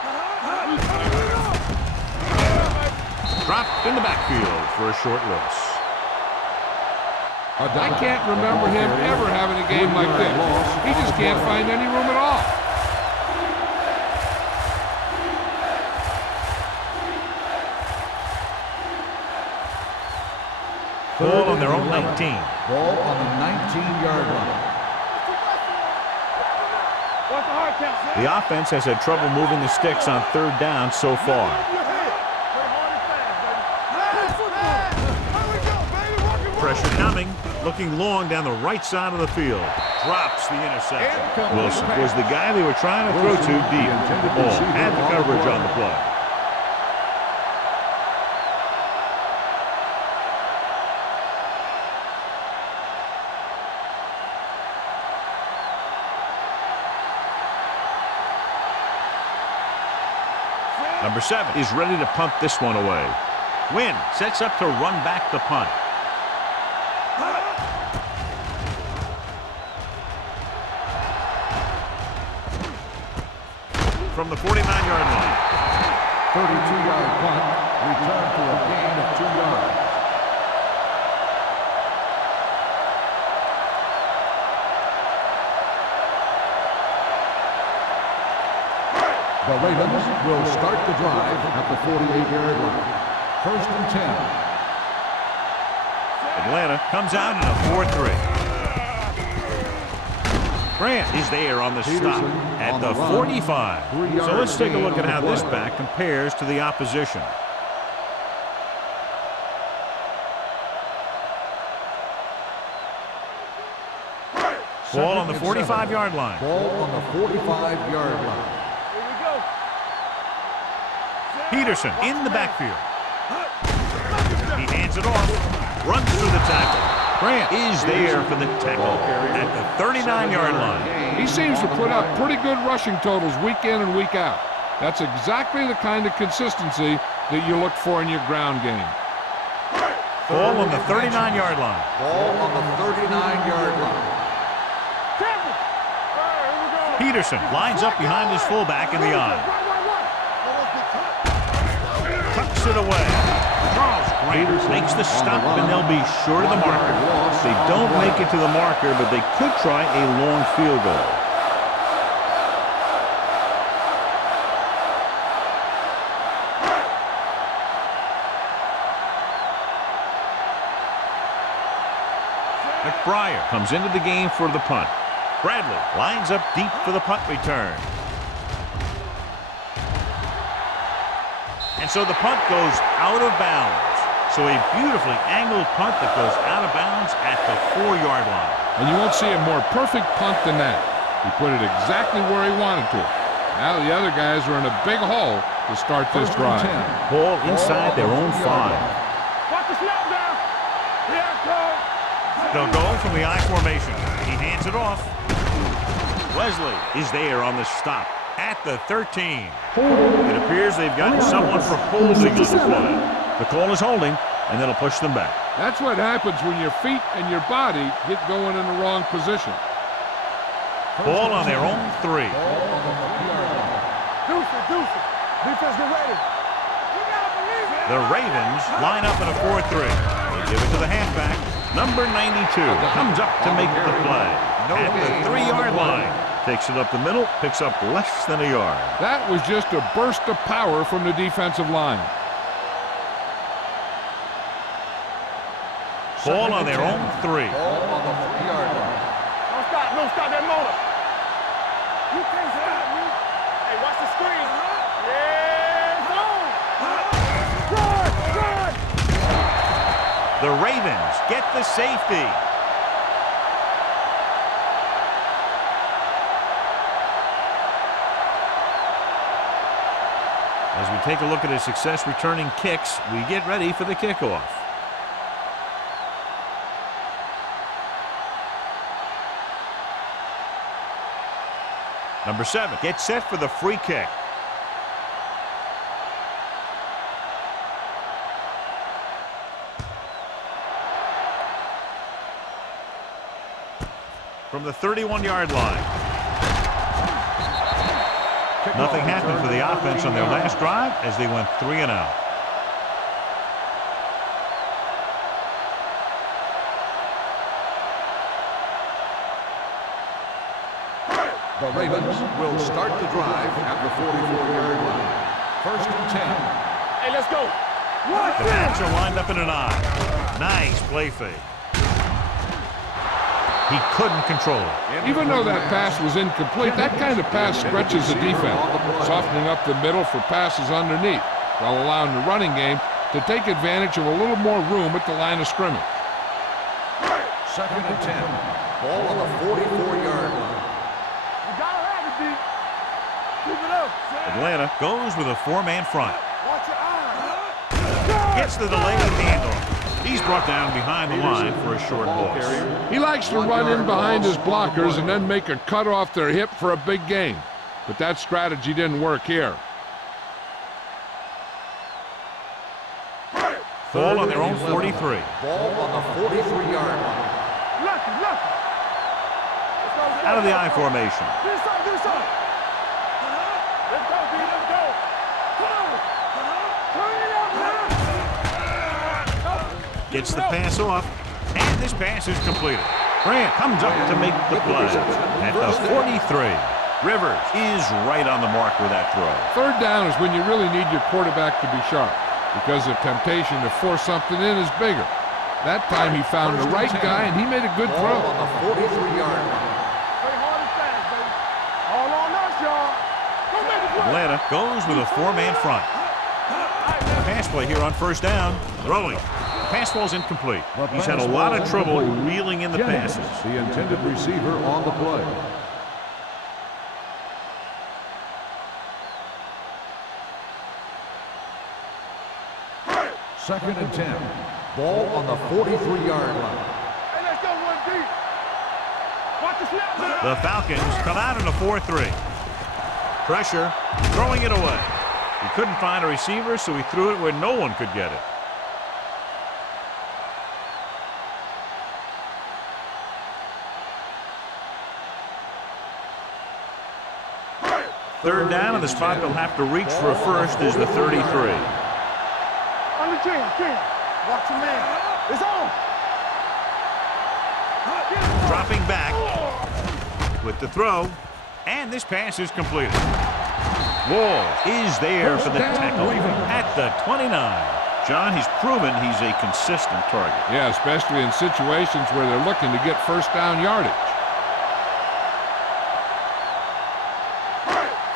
Dropped in the backfield for a short loss. I can't remember him ever having a game like this. He just can't find any room at all. Ball on their own 19. Ball on the 19-yard line. The offense has had trouble moving the sticks on third down so far. Pressure coming, looking long down the right side of the field. Drops the interception. Wilson was the guy they were trying to throw to deep. Ball had the coverage on the play. Number 7 is ready to punt this one away. Wynn sets up to run back the punt. From the 49-yard line. 32-yard punt. Return for a gain of 2 yards. The Ravens will start the drive at the 48-yard line. 1st and 10. Atlanta comes out in a 4-3. Grant is there on the stop at the 45. So let's take a look at how this back compares to the opposition. Ball on the 45-yard line. Ball on the 45-yard line. Here we go. Peterson in the backfield. He hands it off. Runs through the tackle. Grant is there for the tackle at the 39-yard line. He seems to put up pretty good rushing totals week in and week out. That's exactly the kind of consistency that you look for in your ground game. Ball on the 39-yard line. Ball on the 39-yard line. Peterson lines up behind his fullback in the eye. Tucks it away. Charles Grant makes the stop, and they'll be short of the marker. They don't make it to the marker, but they could try a long field goal. McBriar comes into the game for the punt. Bradley lines up deep for the punt return. And so the punt goes out of bounds. So a beautifully angled punt that goes out of bounds at the 4-yard line. And you won't see a more perfect punt than that. He put it exactly where he wanted to. Now the other guys are in a big hole to start this drive. Ball inside their own 5. Watch the snap down. Here it comes. They'll go from the I formation. He hands it off. Wesley is there on the stop at the 13. It appears they've gotten someone for holding on the play. The call is holding, and that'll push them back. That's what happens when your feet and your body get going in the wrong position. Ball on their own 3. Deuce. Defense, get ready. The Ravens line up in a 4-3. They give it to the halfback. Number 92 comes up to make the play at the 3-yard line. Takes it up the middle, picks up less than a yard. That was just a burst of power from the defensive line. Ball on their own 3. Ball on the 3-yard line. Don't stop that motor. You can't stop me. Hey, watch the screen. Yeah, Good. The Ravens get the safety. As we take a look at his success returning kicks, we get ready for the kickoff. Number 7 gets set for the free kick. From the 31-yard line. Nothing happened for the offense on their last drive as they went 3 and out. The Ravens will start the drive at the 44-yard line. 1st and 10. Hey, let's go. The backs are lined up in an I. Nice play fake. He couldn't control it. Even though that pass was incomplete, that kind of pass stretches the defense, softening up the middle for passes underneath, while allowing the running game to take advantage of a little more room at the line of scrimmage. 2nd and 10. Ball on the 44-yard line. You gotta have it, D. Keep it up. Atlanta goes with a 4-man front. Watch your eyes. Gets the delayed handoff. He's brought down behind the line for a short loss. He likes to run in behind his blockers and then make a cut off their hip for a big gain. But that strategy didn't work here. Ball on their own 43. Ball on the 43-yard line. Lucky. Out of the I formation. Do something. Let's go, D. Let's go. Come on. Turn it up, man. Gets the pass off, and this pass is completed. Grant comes up to make the play at the 43. Rivers is right on the mark with that throw. Third down is when you really need your quarterback to be sharp because the temptation to force something in is bigger. That time he found the right guy, and he made a good throw. On the 43-yard line. Play hard and fast, baby. All on us, y'all. Go make the play. Atlanta goes with a 4-man front. Pass play here on first down. Throwing. Pass ball's incomplete. He's had a lot of trouble reeling in the passes. The intended receiver on the play. Second and 10. Ball on the 43-yard line. Hey, let's go, 1D. Watch the snap, man. The Falcons come out in a 4-3. Pressure, throwing it away. He couldn't find a receiver, so he threw it where no one could get it. Third down, and the spot they'll have to reach for a first is the 33. On the 10. Watch your man. It's on. Dropping back with the throw, and this pass is completed. Wall is there for the tackle at the 29. John, he's proven he's a consistent target. Yeah, especially in situations where they're looking to get first down yardage.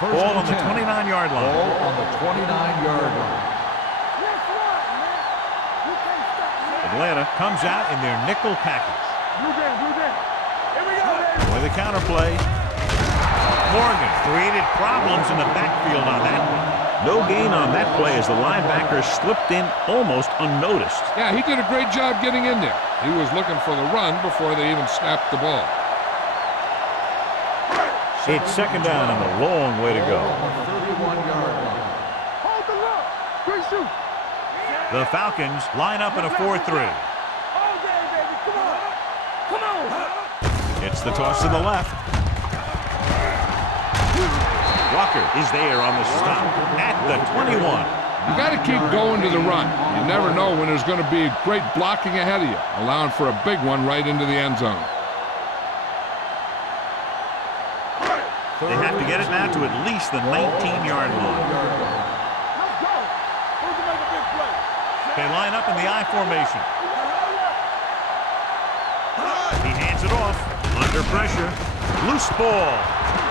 Ball on the 29-yard line. Ball on the 29-yard line. Atlanta comes out in their nickel package. Blue down. Here we go, baby. For the counterplay, Morgan created problems in the backfield on that one. No gain on that play as the linebacker slipped in almost unnoticed. Yeah, he did a great job getting in there. He was looking for the run before they even snapped the ball. It's second down and a long way to go. On the 31-yard line. Hold the look. Great shoot. The Falcons line up in a 4-3. All day, baby. Come on. It's the toss to the left. Walker is there on the stop at the 21. You got to keep going to the run. You never know when there's going to be great blocking ahead of you, allowing for a big one right into the end zone. They have to get it now to at least the 19-yard line. Let's go. Who's to make a big play? They line up in the I formation. He hands it off. Under pressure. Loose ball.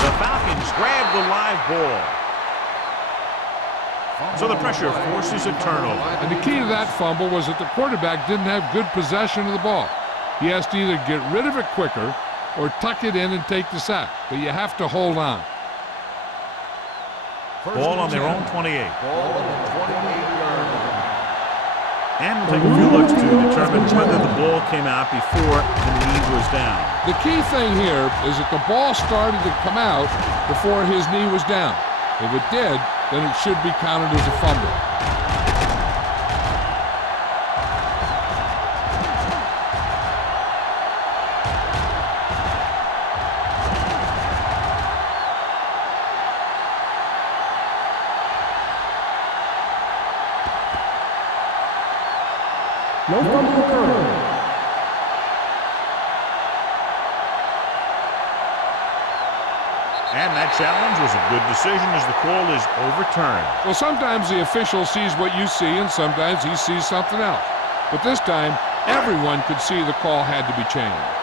The Falcons grab the live ball. So the pressure forces a turnover. And the key to that fumble was that the quarterback didn't have good possession of the ball. He has to either get rid of it quicker or tuck it in and take the sack. But you have to hold on. Ball on their own 28. Ball on the 28-yard line. And we'll take a few looks to determine whether the ball came out before the knee was down. The key thing here is that the ball started to come out before his knee was down. If it did, then it should be counted as a fumble. No fumble occurred. And that challenge was a good decision as the call is overturned. Well, sometimes the official sees what you see, and sometimes he sees something else. But this time, everyone could see the call had to be changed.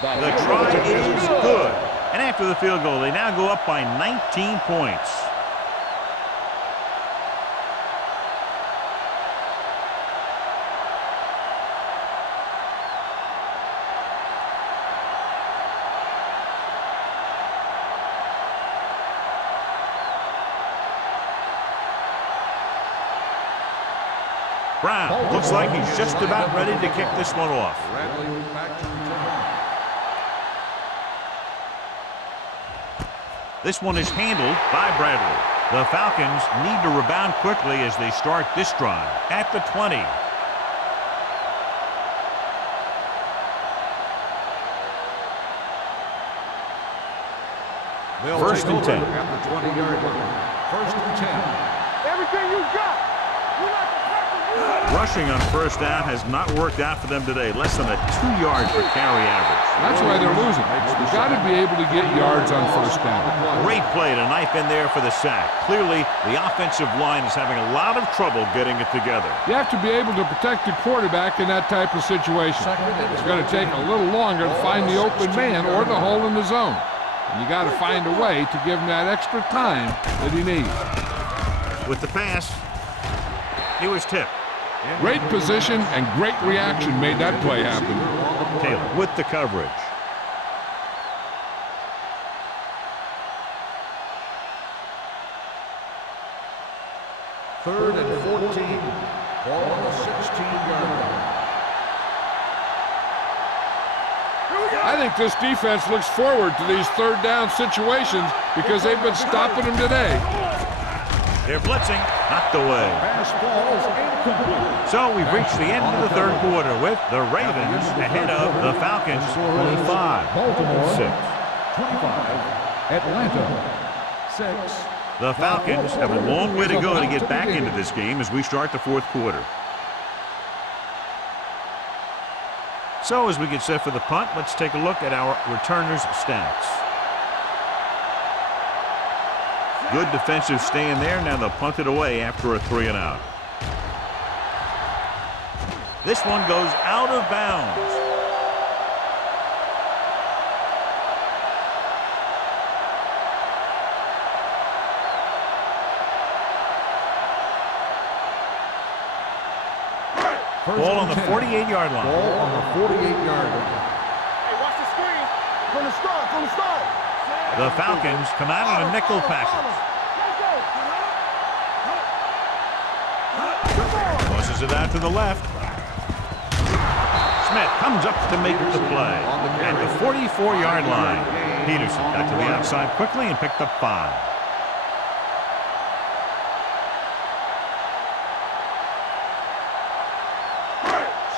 The try is good. And after the field goal, they now go up by 19 points. Brown looks like he's just about ready to kick this one off. Bradley back to return. This one is handled by Bradley. The Falcons need to rebound quickly as they start this drive at the 20. They'll First take and 10. over at the 20-yard line. First and 10. Everything you got. Rushing on first down has not worked out for them today. Less than a 2 yards per carry average. That's why they're losing. You've got to be able to get yards on first down. Great play to knife in there for the sack. Clearly, the offensive line is having a lot of trouble getting it together. You have to be able to protect the quarterback in that type of situation. It's going to take a little longer to find the open man or the hole in the zone. And you got to find a way to give him that extra time that he needs. With the pass, he was tipped. Great position and great reaction made that play happen. Taylor with the coverage. Third and 14. Ball on the 16-yard line. I think this defense looks forward to these third down situations because they've been stopping them today. They're blitzing, knocked away. So we've reached the end of the third quarter with the Ravens ahead of the Falcons 25. Baltimore 6. 25. Atlanta 6. The Falcons have a long way to go to get back into this game as we start the fourth quarter. So as we get set for the punt, let's take a look at our returners' stats. Good defensive stand there. Now they'll punt it away after a 3 and out. This one goes out of bounds. Ball on the 48-yard line. Ball on the 48-yard line. Hey, watch the screen. From the start. The Falcons come out in a nickel package. Tosses it out to the left. Smith comes up to make the play. At the 44-yard line. Peterson got to the outside quickly and picked up 5.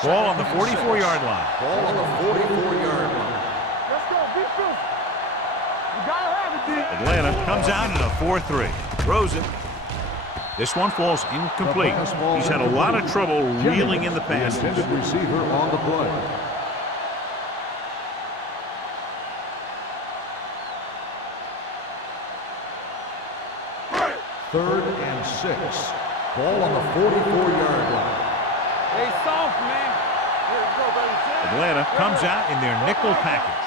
Ball on the 44-yard line. Ball on the 44-yard line. Let's go. Be true. You gotta have it, D. Atlanta comes out in a 4-3. Throws it. This one falls incomplete. He's had a lot of trouble reeling in the passes. Intended receiver on the play. Third and 6. Ball on the 44-yard line. Hey, soft, man. Here we go, baby. Atlanta comes out in their nickel package.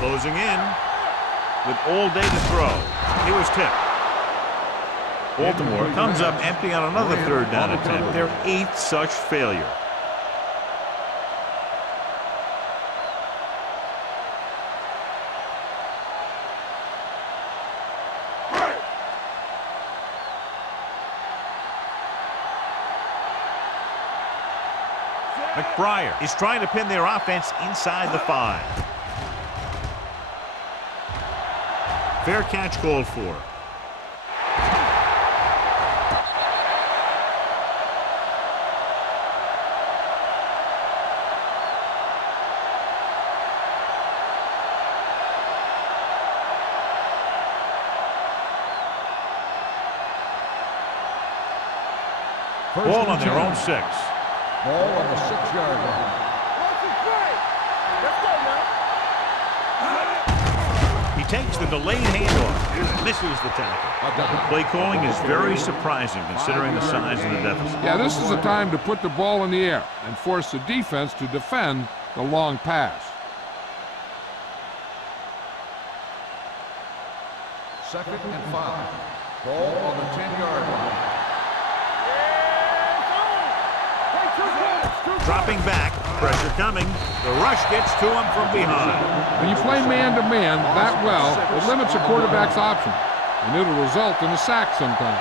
Closing in with all day to throw. He was tipped. Baltimore comes up empty on another third down attempt. Their 8th such failure. McBriar is trying to pin their offense inside the 5. Fair catch called for. Ball on their own 6. Ball on the 6-yard line. Let's go, man. He takes the delayed handoff. Misses the tackle. Play calling is very surprising considering the size of the deficit. Yeah, this is the time to put the ball in the air and force the defense to defend the long pass. Second and 5. Ball on the 10-yard line. Dropping back, pressure coming. The rush gets to him from behind. When you play man-to-man that well, it limits a quarterback's options, and it'll result in a sack sometimes.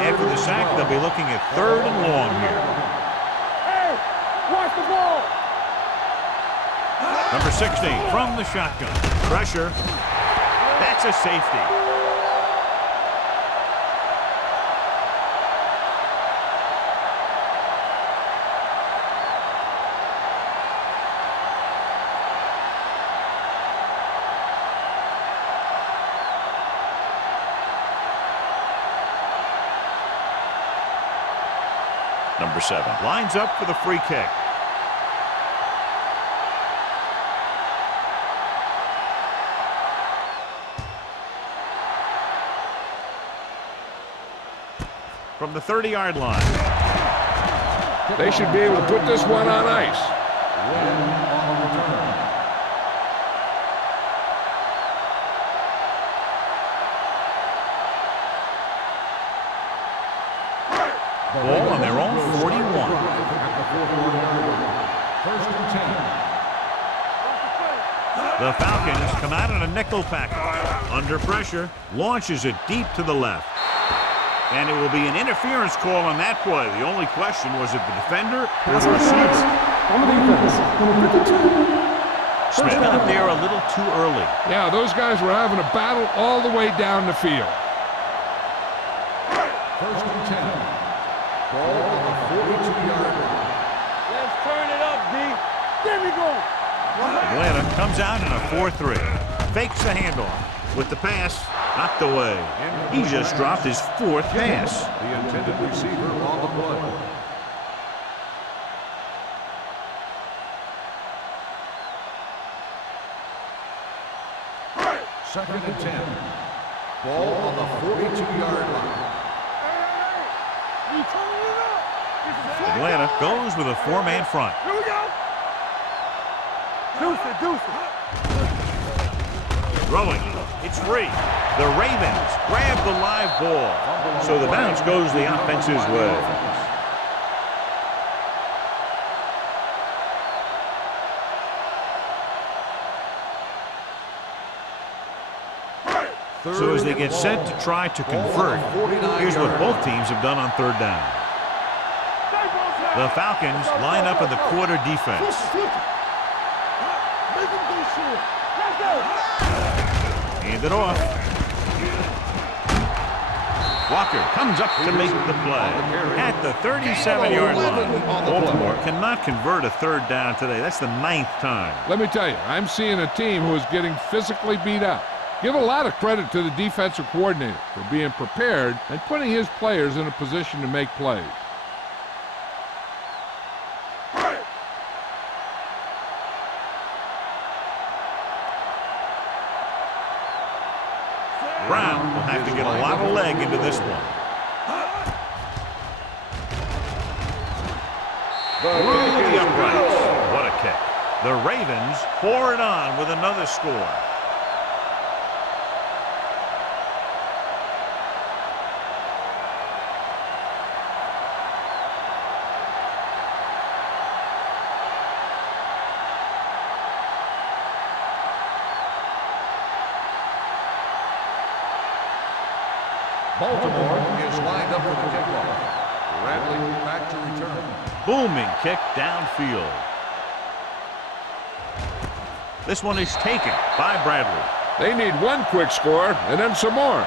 After the sack, they'll be looking at 3rd and long here. Hey, watch the ball. Number 16 from the shotgun. Pressure. That's a safety. Number 7 lines up for the free kick. From the 30-yard line. They should be able to put this one on ice. Ball on their own 41. First and 10. The Falcons come out in a nickel package. Under pressure, launches it deep to the left. And it will be an interference call on that play. The only question was it the defender or the receiver. On the defense, number 52. Smith got there a little too early. Yeah, those guys were having a battle all the way down the field. First and 10. Ball on the 42-yard line. Let's turn it up, D. There we go. Atlanta comes out in a 4-3. Fakes the handoff. With the pass, knocked away. He just dropped his 4th pass. The intended receiver on the play. Second and 10. Ball on the 42-yard line. We turning it up. Atlanta goes with a 4-man front. Here we go. Deuce it. Throwing. It's free. The Ravens grab the live ball. So the bounce goes the offense's way. So as they get set to try to convert, here's what both teams have done on 3rd down. The Falcons line up in the quarter defense. Hand it off. Walker comes up to make the play. At the 37-yard line, Baltimore cannot convert a 3rd down today. That's the 9th time. Let me tell you, I'm seeing a team who is getting physically beat up. Give a lot of credit to the defensive coordinator for being prepared and putting his players in a position to make plays. Brown will have to get a lot of leg into this one. Through the uprights. What a kick. The Ravens pour it on with another score. Baltimore is lined up for the kickoff. Bradley back to return. Booming kick downfield. This one is taken by Bradley. They need one quick score and then some more.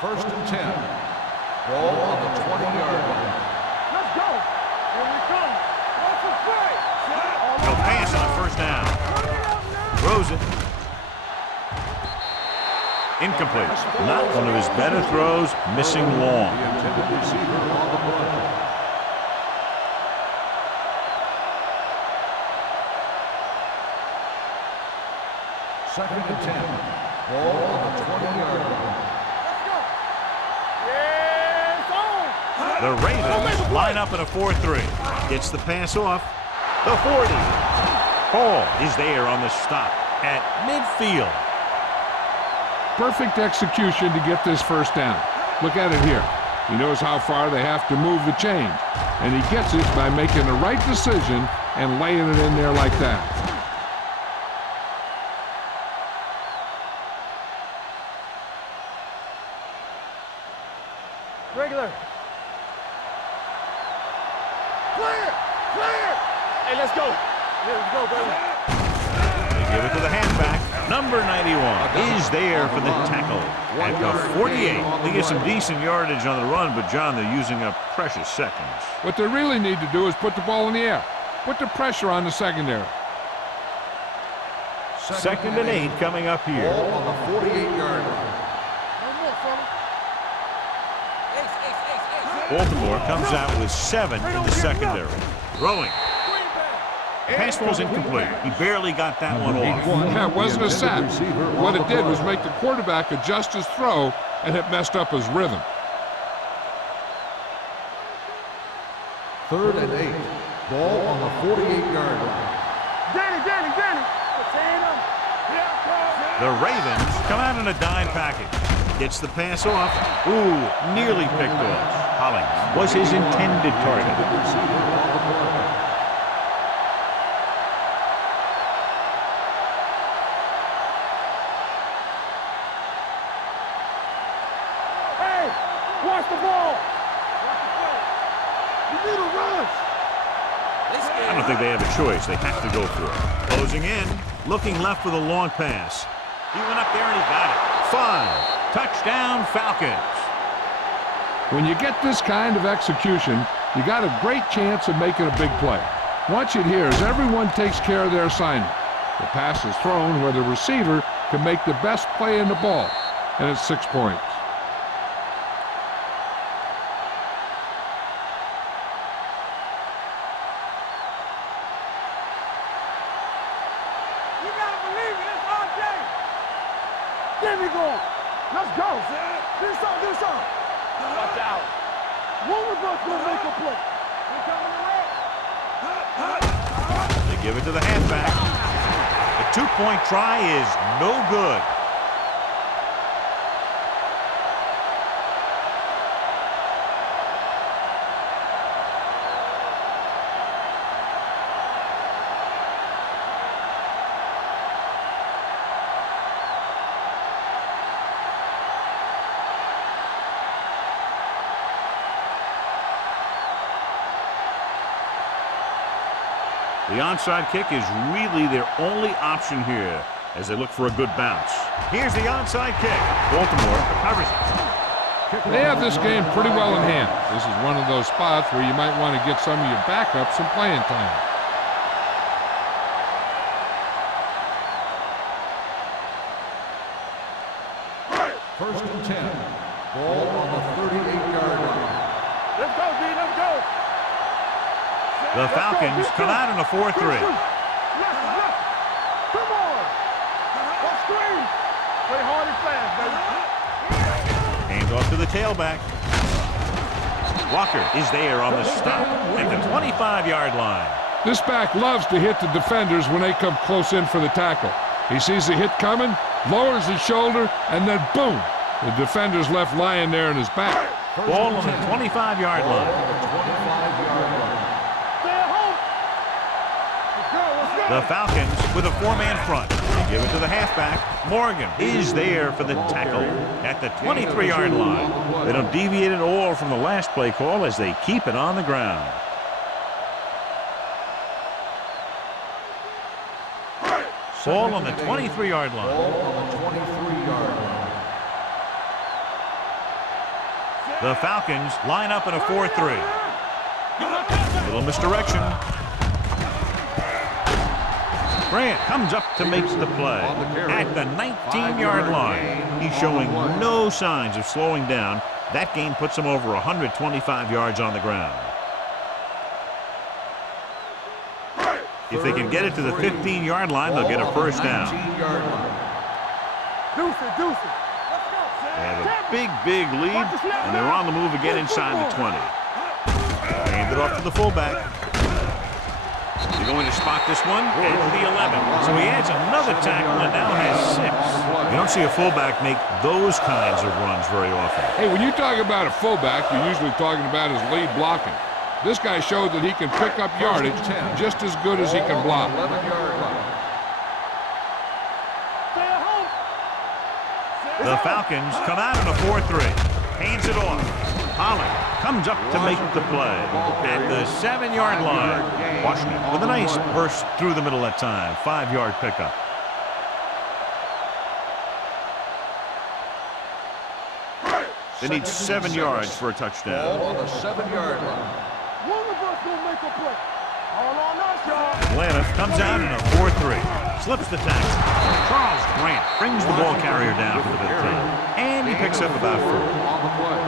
First and 10. Ball on the 20-yard line. Let's go. Here we come. What's the play? No pass on 1st down. Throws it. Incomplete. Not one of his better throws, missing long. The intended receiver on the play. Second and 10. Ball on the 20-yard line. The Ravens line up in a 4-3. Gets the pass off. The 40. Hall is there on the stop at midfield. Perfect execution to get this 1st down. Look at it here. He knows how far they have to move the change. And he gets it by making the right decision and laying it in there like that. Regular. Clear. Hey, let's go. Let's go, baby. They give it to the halfback. Number 91 is there for the tackle. At the 48, they get some decent yardage on the run, but, John, they're using up precious seconds. What they really need to do is put the ball in the air. Put the pressure on the secondary. 2nd and 8 coming up here. Ball on the 48-yard line. Baltimore comes out with 7 in the secondary. Throwing. Pass ball's incomplete. He barely got that one off. Yeah, it wasn't a sack. What it did was make the quarterback adjust his throw, and it messed up his rhythm. 3rd and 8. Ball on the 48-yard line. Danny. The Ravens come out in a dime package. Gets the pass off. Ooh, nearly picked off. Hollings was his intended target. Hey, watch the ball. You need a rush. I don't think they have a choice. They have to go for it. Closing in, looking left for the long pass. He went up there and he got it. 5. Touchdown, Falcons. When you get this kind of execution, you got a great chance of making a big play. Watch it here as everyone takes care of their assignment. The pass is thrown where the receiver can make the best play in the ball, and it's 6 points. You gotta believe it. It's RJ. There we go. Let's go. Do something. Watch out. One of us will make a play. They give it to the halfback. The 2-point try is no good. The onside kick is really their only option here as they look for a good bounce. Here's the onside kick. Baltimore recovers it. They have this game pretty well in hand. This is one of those spots where you might want to get some of your backups some playing time. First and 10. Ball on the 38-yard line. Let's go, D. Let's go. The Falcons come out in a 4-3. Come on. Let's screen. Play hard and fast, baby. Hands off to the tailback. Walker is there on the stop at the 25-yard line. This back loves to hit the defenders when they come close in for the tackle. He sees the hit coming, lowers his shoulder, and then boom, the defender's left lying there in his back. Ball on the 25-yard line. The Falcons with a 4-man front. They give it to the halfback. Morgan is there for the tackle at the 23-yard line. They don't deviate at all from the last play call as they keep it on the ground. Ball on the 23-yard line. Ball on the 23-yard line. The Falcons line up in a 4-3. Little misdirection. Grant comes up to make the play at the 19-yard line. He's showing no signs of slowing down. That game puts him over 125 yards on the ground. If they can get it to the 15-yard line, they'll get a first down. Deuce it. They have a big lead, and they're on the move again inside the 20. Hand it off to the fullback. They're going to spot this one at the 11. So he adds another tackle and now has 6. You don't see a fullback make those kinds of runs very often. Hey, when you talk about a fullback, you're usually talking about his lead blocking. This guy showed that he can pick up yardage just as good as he can block. 11-yard line. The Falcons come out in a 4-3. Hands it off. Holland comes up to make the play at the 7-yard line. Washington with a nice burst through the middle that time. 5-yard pickup. They need 7 yards for a touchdown. Ball on the 7-yard line. One of us will make a play. All on us, y'all. Atlanta comes out in a 4-3. Slips the tackle. Charles Grant brings the ball carrier down for the 15. And he picks up about 4. On the play.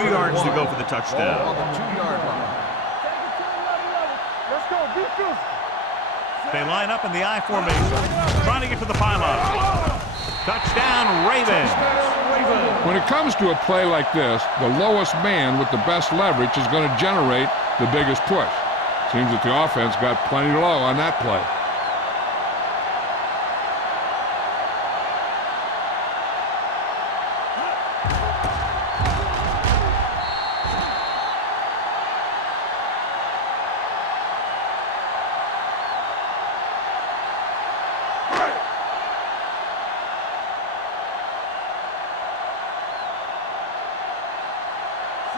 2 yards to go for the touchdown. Ball on the 2-yard line. Let's go. Be physical. They line up in the I formation, trying to get to the pylon. Touchdown, Ravens. When it comes to a play like this, the lowest man with the best leverage is going to generate the biggest push. Seems that the offense got plenty low on that play.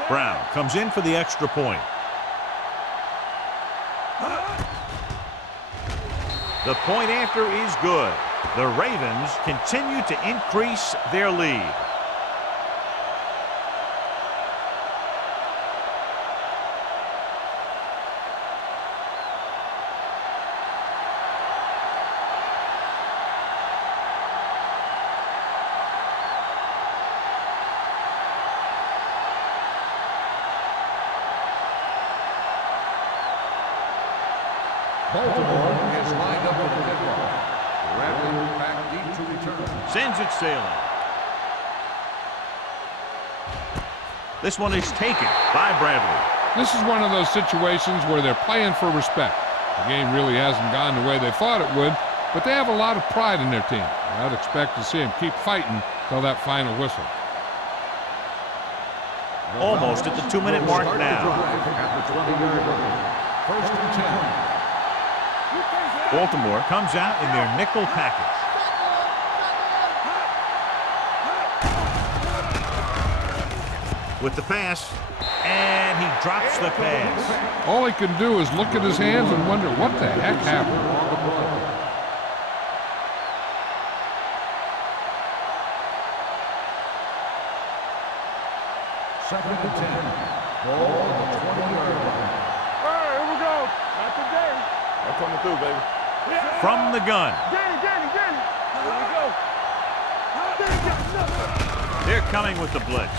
Brown comes in for the extra point. The point after is good. The Ravens continue to increase their lead. Baltimore is lined up with the kickoff. Bradley back deep to return. Sends it sailing. This one is taken by Bradley. This is one of those situations where they're playing for respect. The game really hasn't gone the way they thought it would, but they have a lot of pride in their team. I'd expect to see them keep fighting till that final whistle. Almost at the 2-minute mark now. At the 20-yard line. 1st and 10. Baltimore comes out in their nickel package. With the pass, and he drops the pass. All he can do is look at his hands and wonder what the heck happened. Second and 10. Ball on the 20-yard line. All right, here we go. Not today. I'm coming through, baby. From the gun. Danny. Here we go. They're coming with the blitz.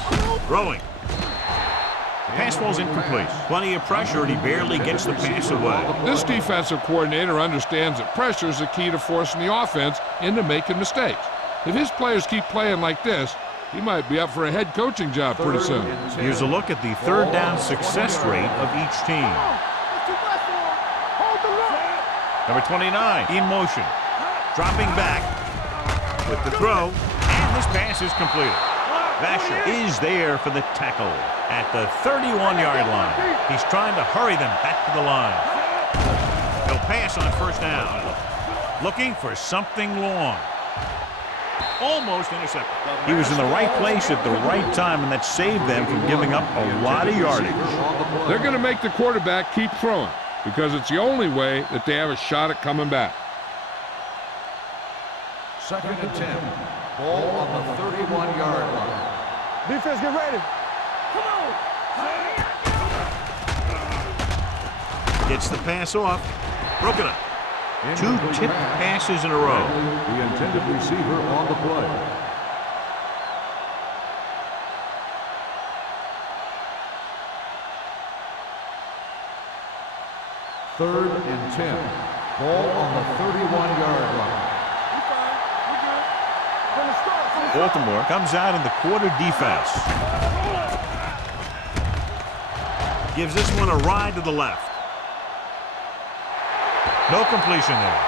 Throwing. The pass falls incomplete. Plenty of pressure, and he barely gets the pass away. This defensive coordinator understands that pressure is the key to forcing the offense into making mistakes. If his players keep playing like this, he might be up for a head coaching job pretty soon. Here's a look at the third down success rate of each team. Number 29 in motion. Dropping back with the throw, and this pass is completed. Vasher is there for the tackle at the 31-yard line. He's trying to hurry them back to the line. He'll pass on 1st down. Looking for something long. Almost intercepted. He was in the right place at the right time, and that saved them from giving up a lot of yardage. They're going to make the quarterback keep throwing because it's the only way that they have a shot at coming back. 2nd and 10. Ball on the 31-yard line. Defense, get ready. Come on. Gets the pass off. Broken up. 2 tipped passes in a row. The intended receiver on the play. Third and 10. Ball on the 31-yard line. Baltimore comes out in the quarter defense. Gives this one a ride to the left. No completion there.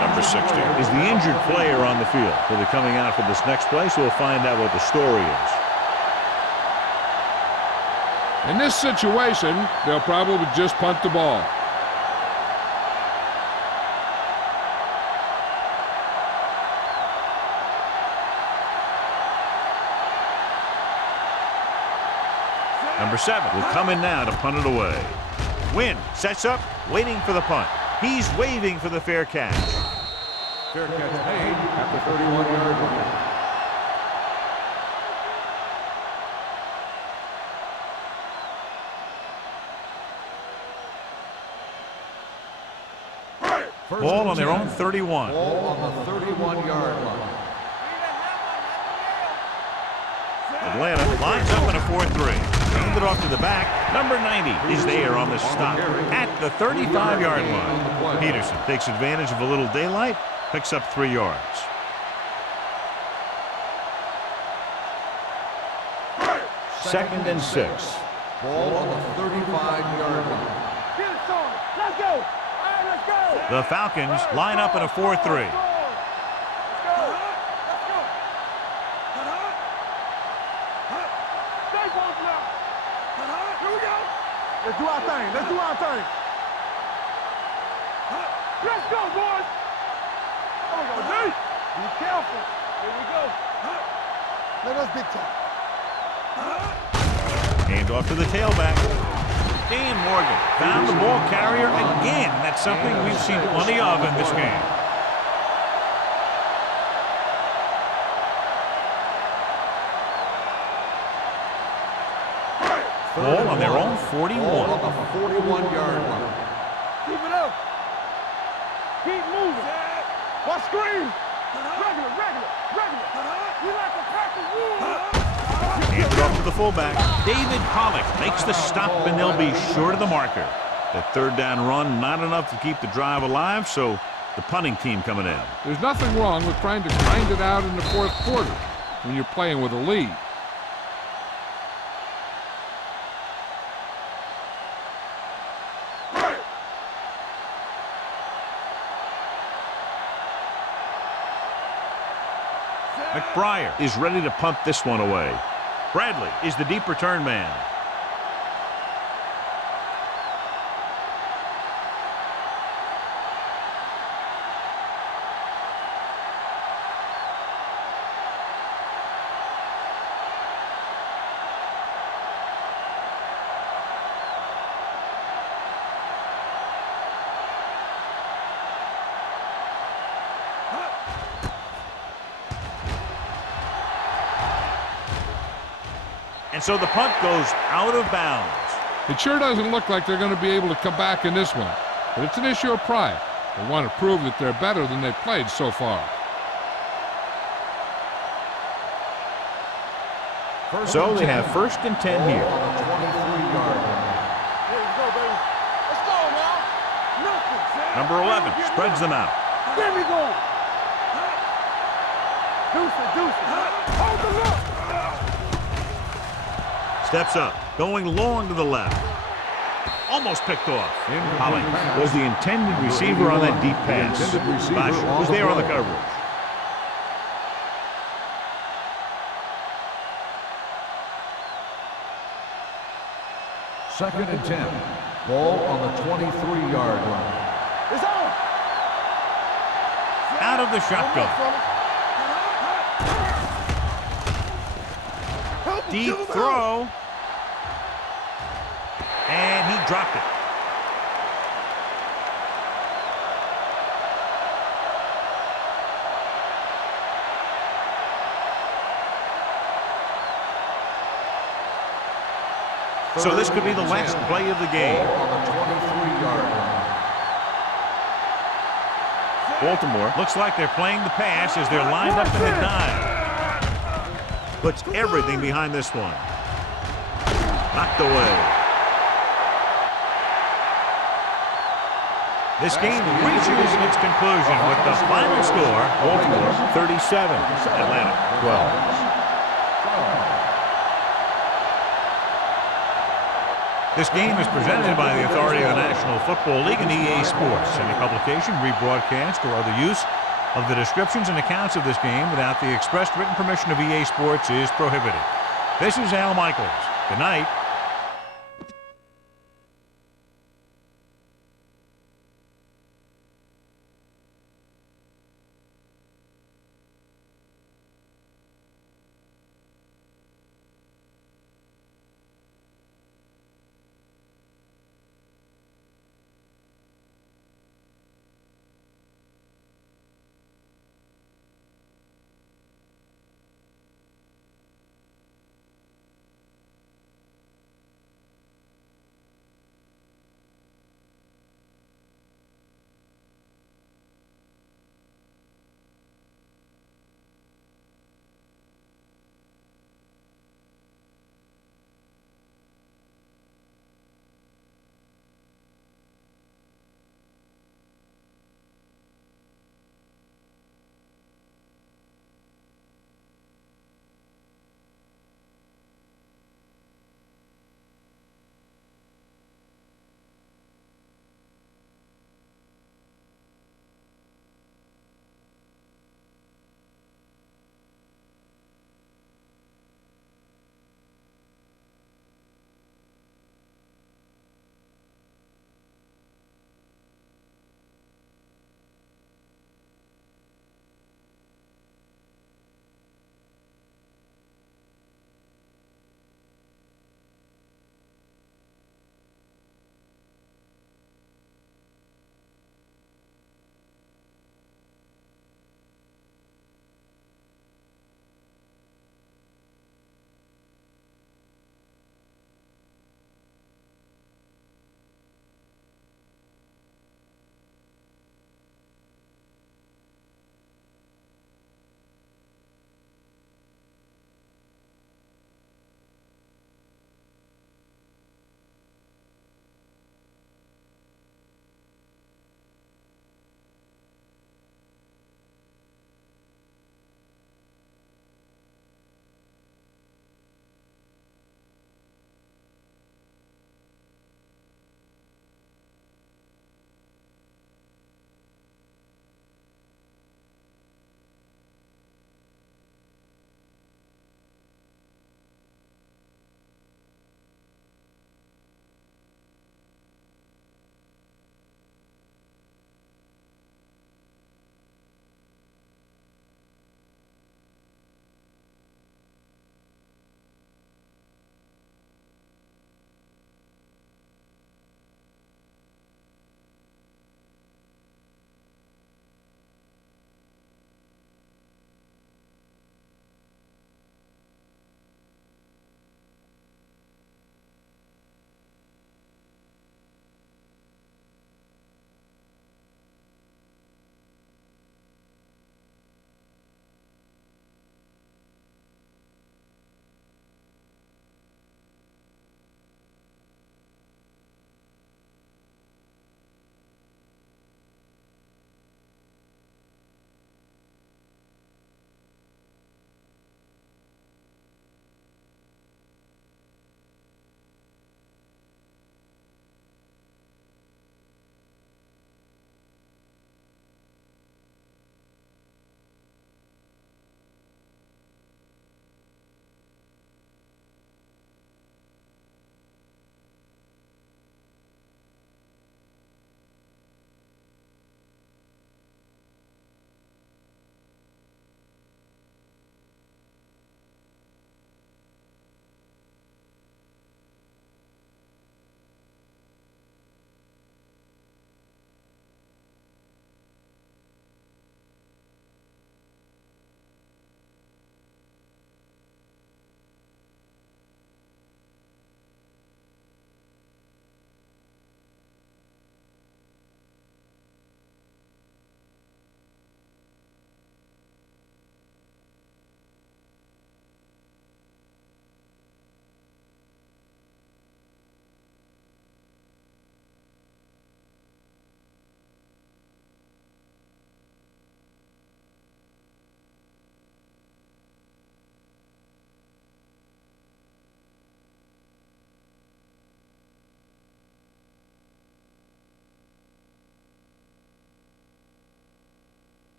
Number 60 is the injured player on the field. So they're coming out for this next play, so we'll find out what the story is. In this situation, they'll probably just punt the ball. Number 7 will come in now to punt it away. Wynn sets up, waiting for the punt. He's waving for the fair catch. Fair catch made at the 31-yard line. Ball on their own 31. Ball on the 31-yard line. Atlanta lines up in a 4-3. Hand it off to the back. Number 90 is there on the stop at the 35-yard line. Peterson takes advantage of a little daylight, picks up 3 yards. Second and 6. Ball on the 35-yard line. Get it, Sean. Let's go. All right, let's go. The Falcons line up in a 4-3. Let's go. Let's go. Stay close now. Here we go. Let's do our thing. Let's do our thing. Let's go, boys. There we go, D. Be careful. Here we go. Let us big time. Hand off to the tailback. Dan Morgan found the ball carrier again. That's something we've seen plenty of in this game. Ball on their own 41. Ball on the 41-yard line. Keep it up. Keep moving. What screen? Regular. You like to practice rules. Hand it off to the fullback. David Pollock makes the stop, and they'll be short of the marker. That third down run, not enough to keep the drive alive, so the punting team coming in. There's nothing wrong with trying to grind it out in the fourth quarter when you're playing with a lead. McBriar is ready to punt this one away. Bradley is the deep return man. And so the punt goes out of bounds. It sure doesn't look like they're going to be able to come back in this one, but it's an issue of pride. They want to prove that they're better than they've played so far. So they have 1st and 10 here. On the 23-yard line. Here we go, baby. Let's go now. Nothing, Sam. Number 11 spreads them out. Get me going. Deuce it. Hold the look. Steps up, going long to the left. Almost picked off. Holly was the intended receiver on that deep pass. Bosch was there on the coverage. Second and 10. Ball on the 23-yard line. It's on. Out of the shotgun. Deep throw. And he dropped it. So this could be the last play of the game. On the 23-yard line. Baltimore looks like they're playing the pass as they're lined up in the dime. Puts everything behind this one. Knocked away. This game reaches its conclusion with the final score, Baltimore 37, Atlanta 12. This game is presented by the authority of the National Football League and EA Sports. Any publication, rebroadcast, or other use of the descriptions and accounts of this game without the expressed written permission of EA Sports is prohibited. This is Al Michaels. Good night.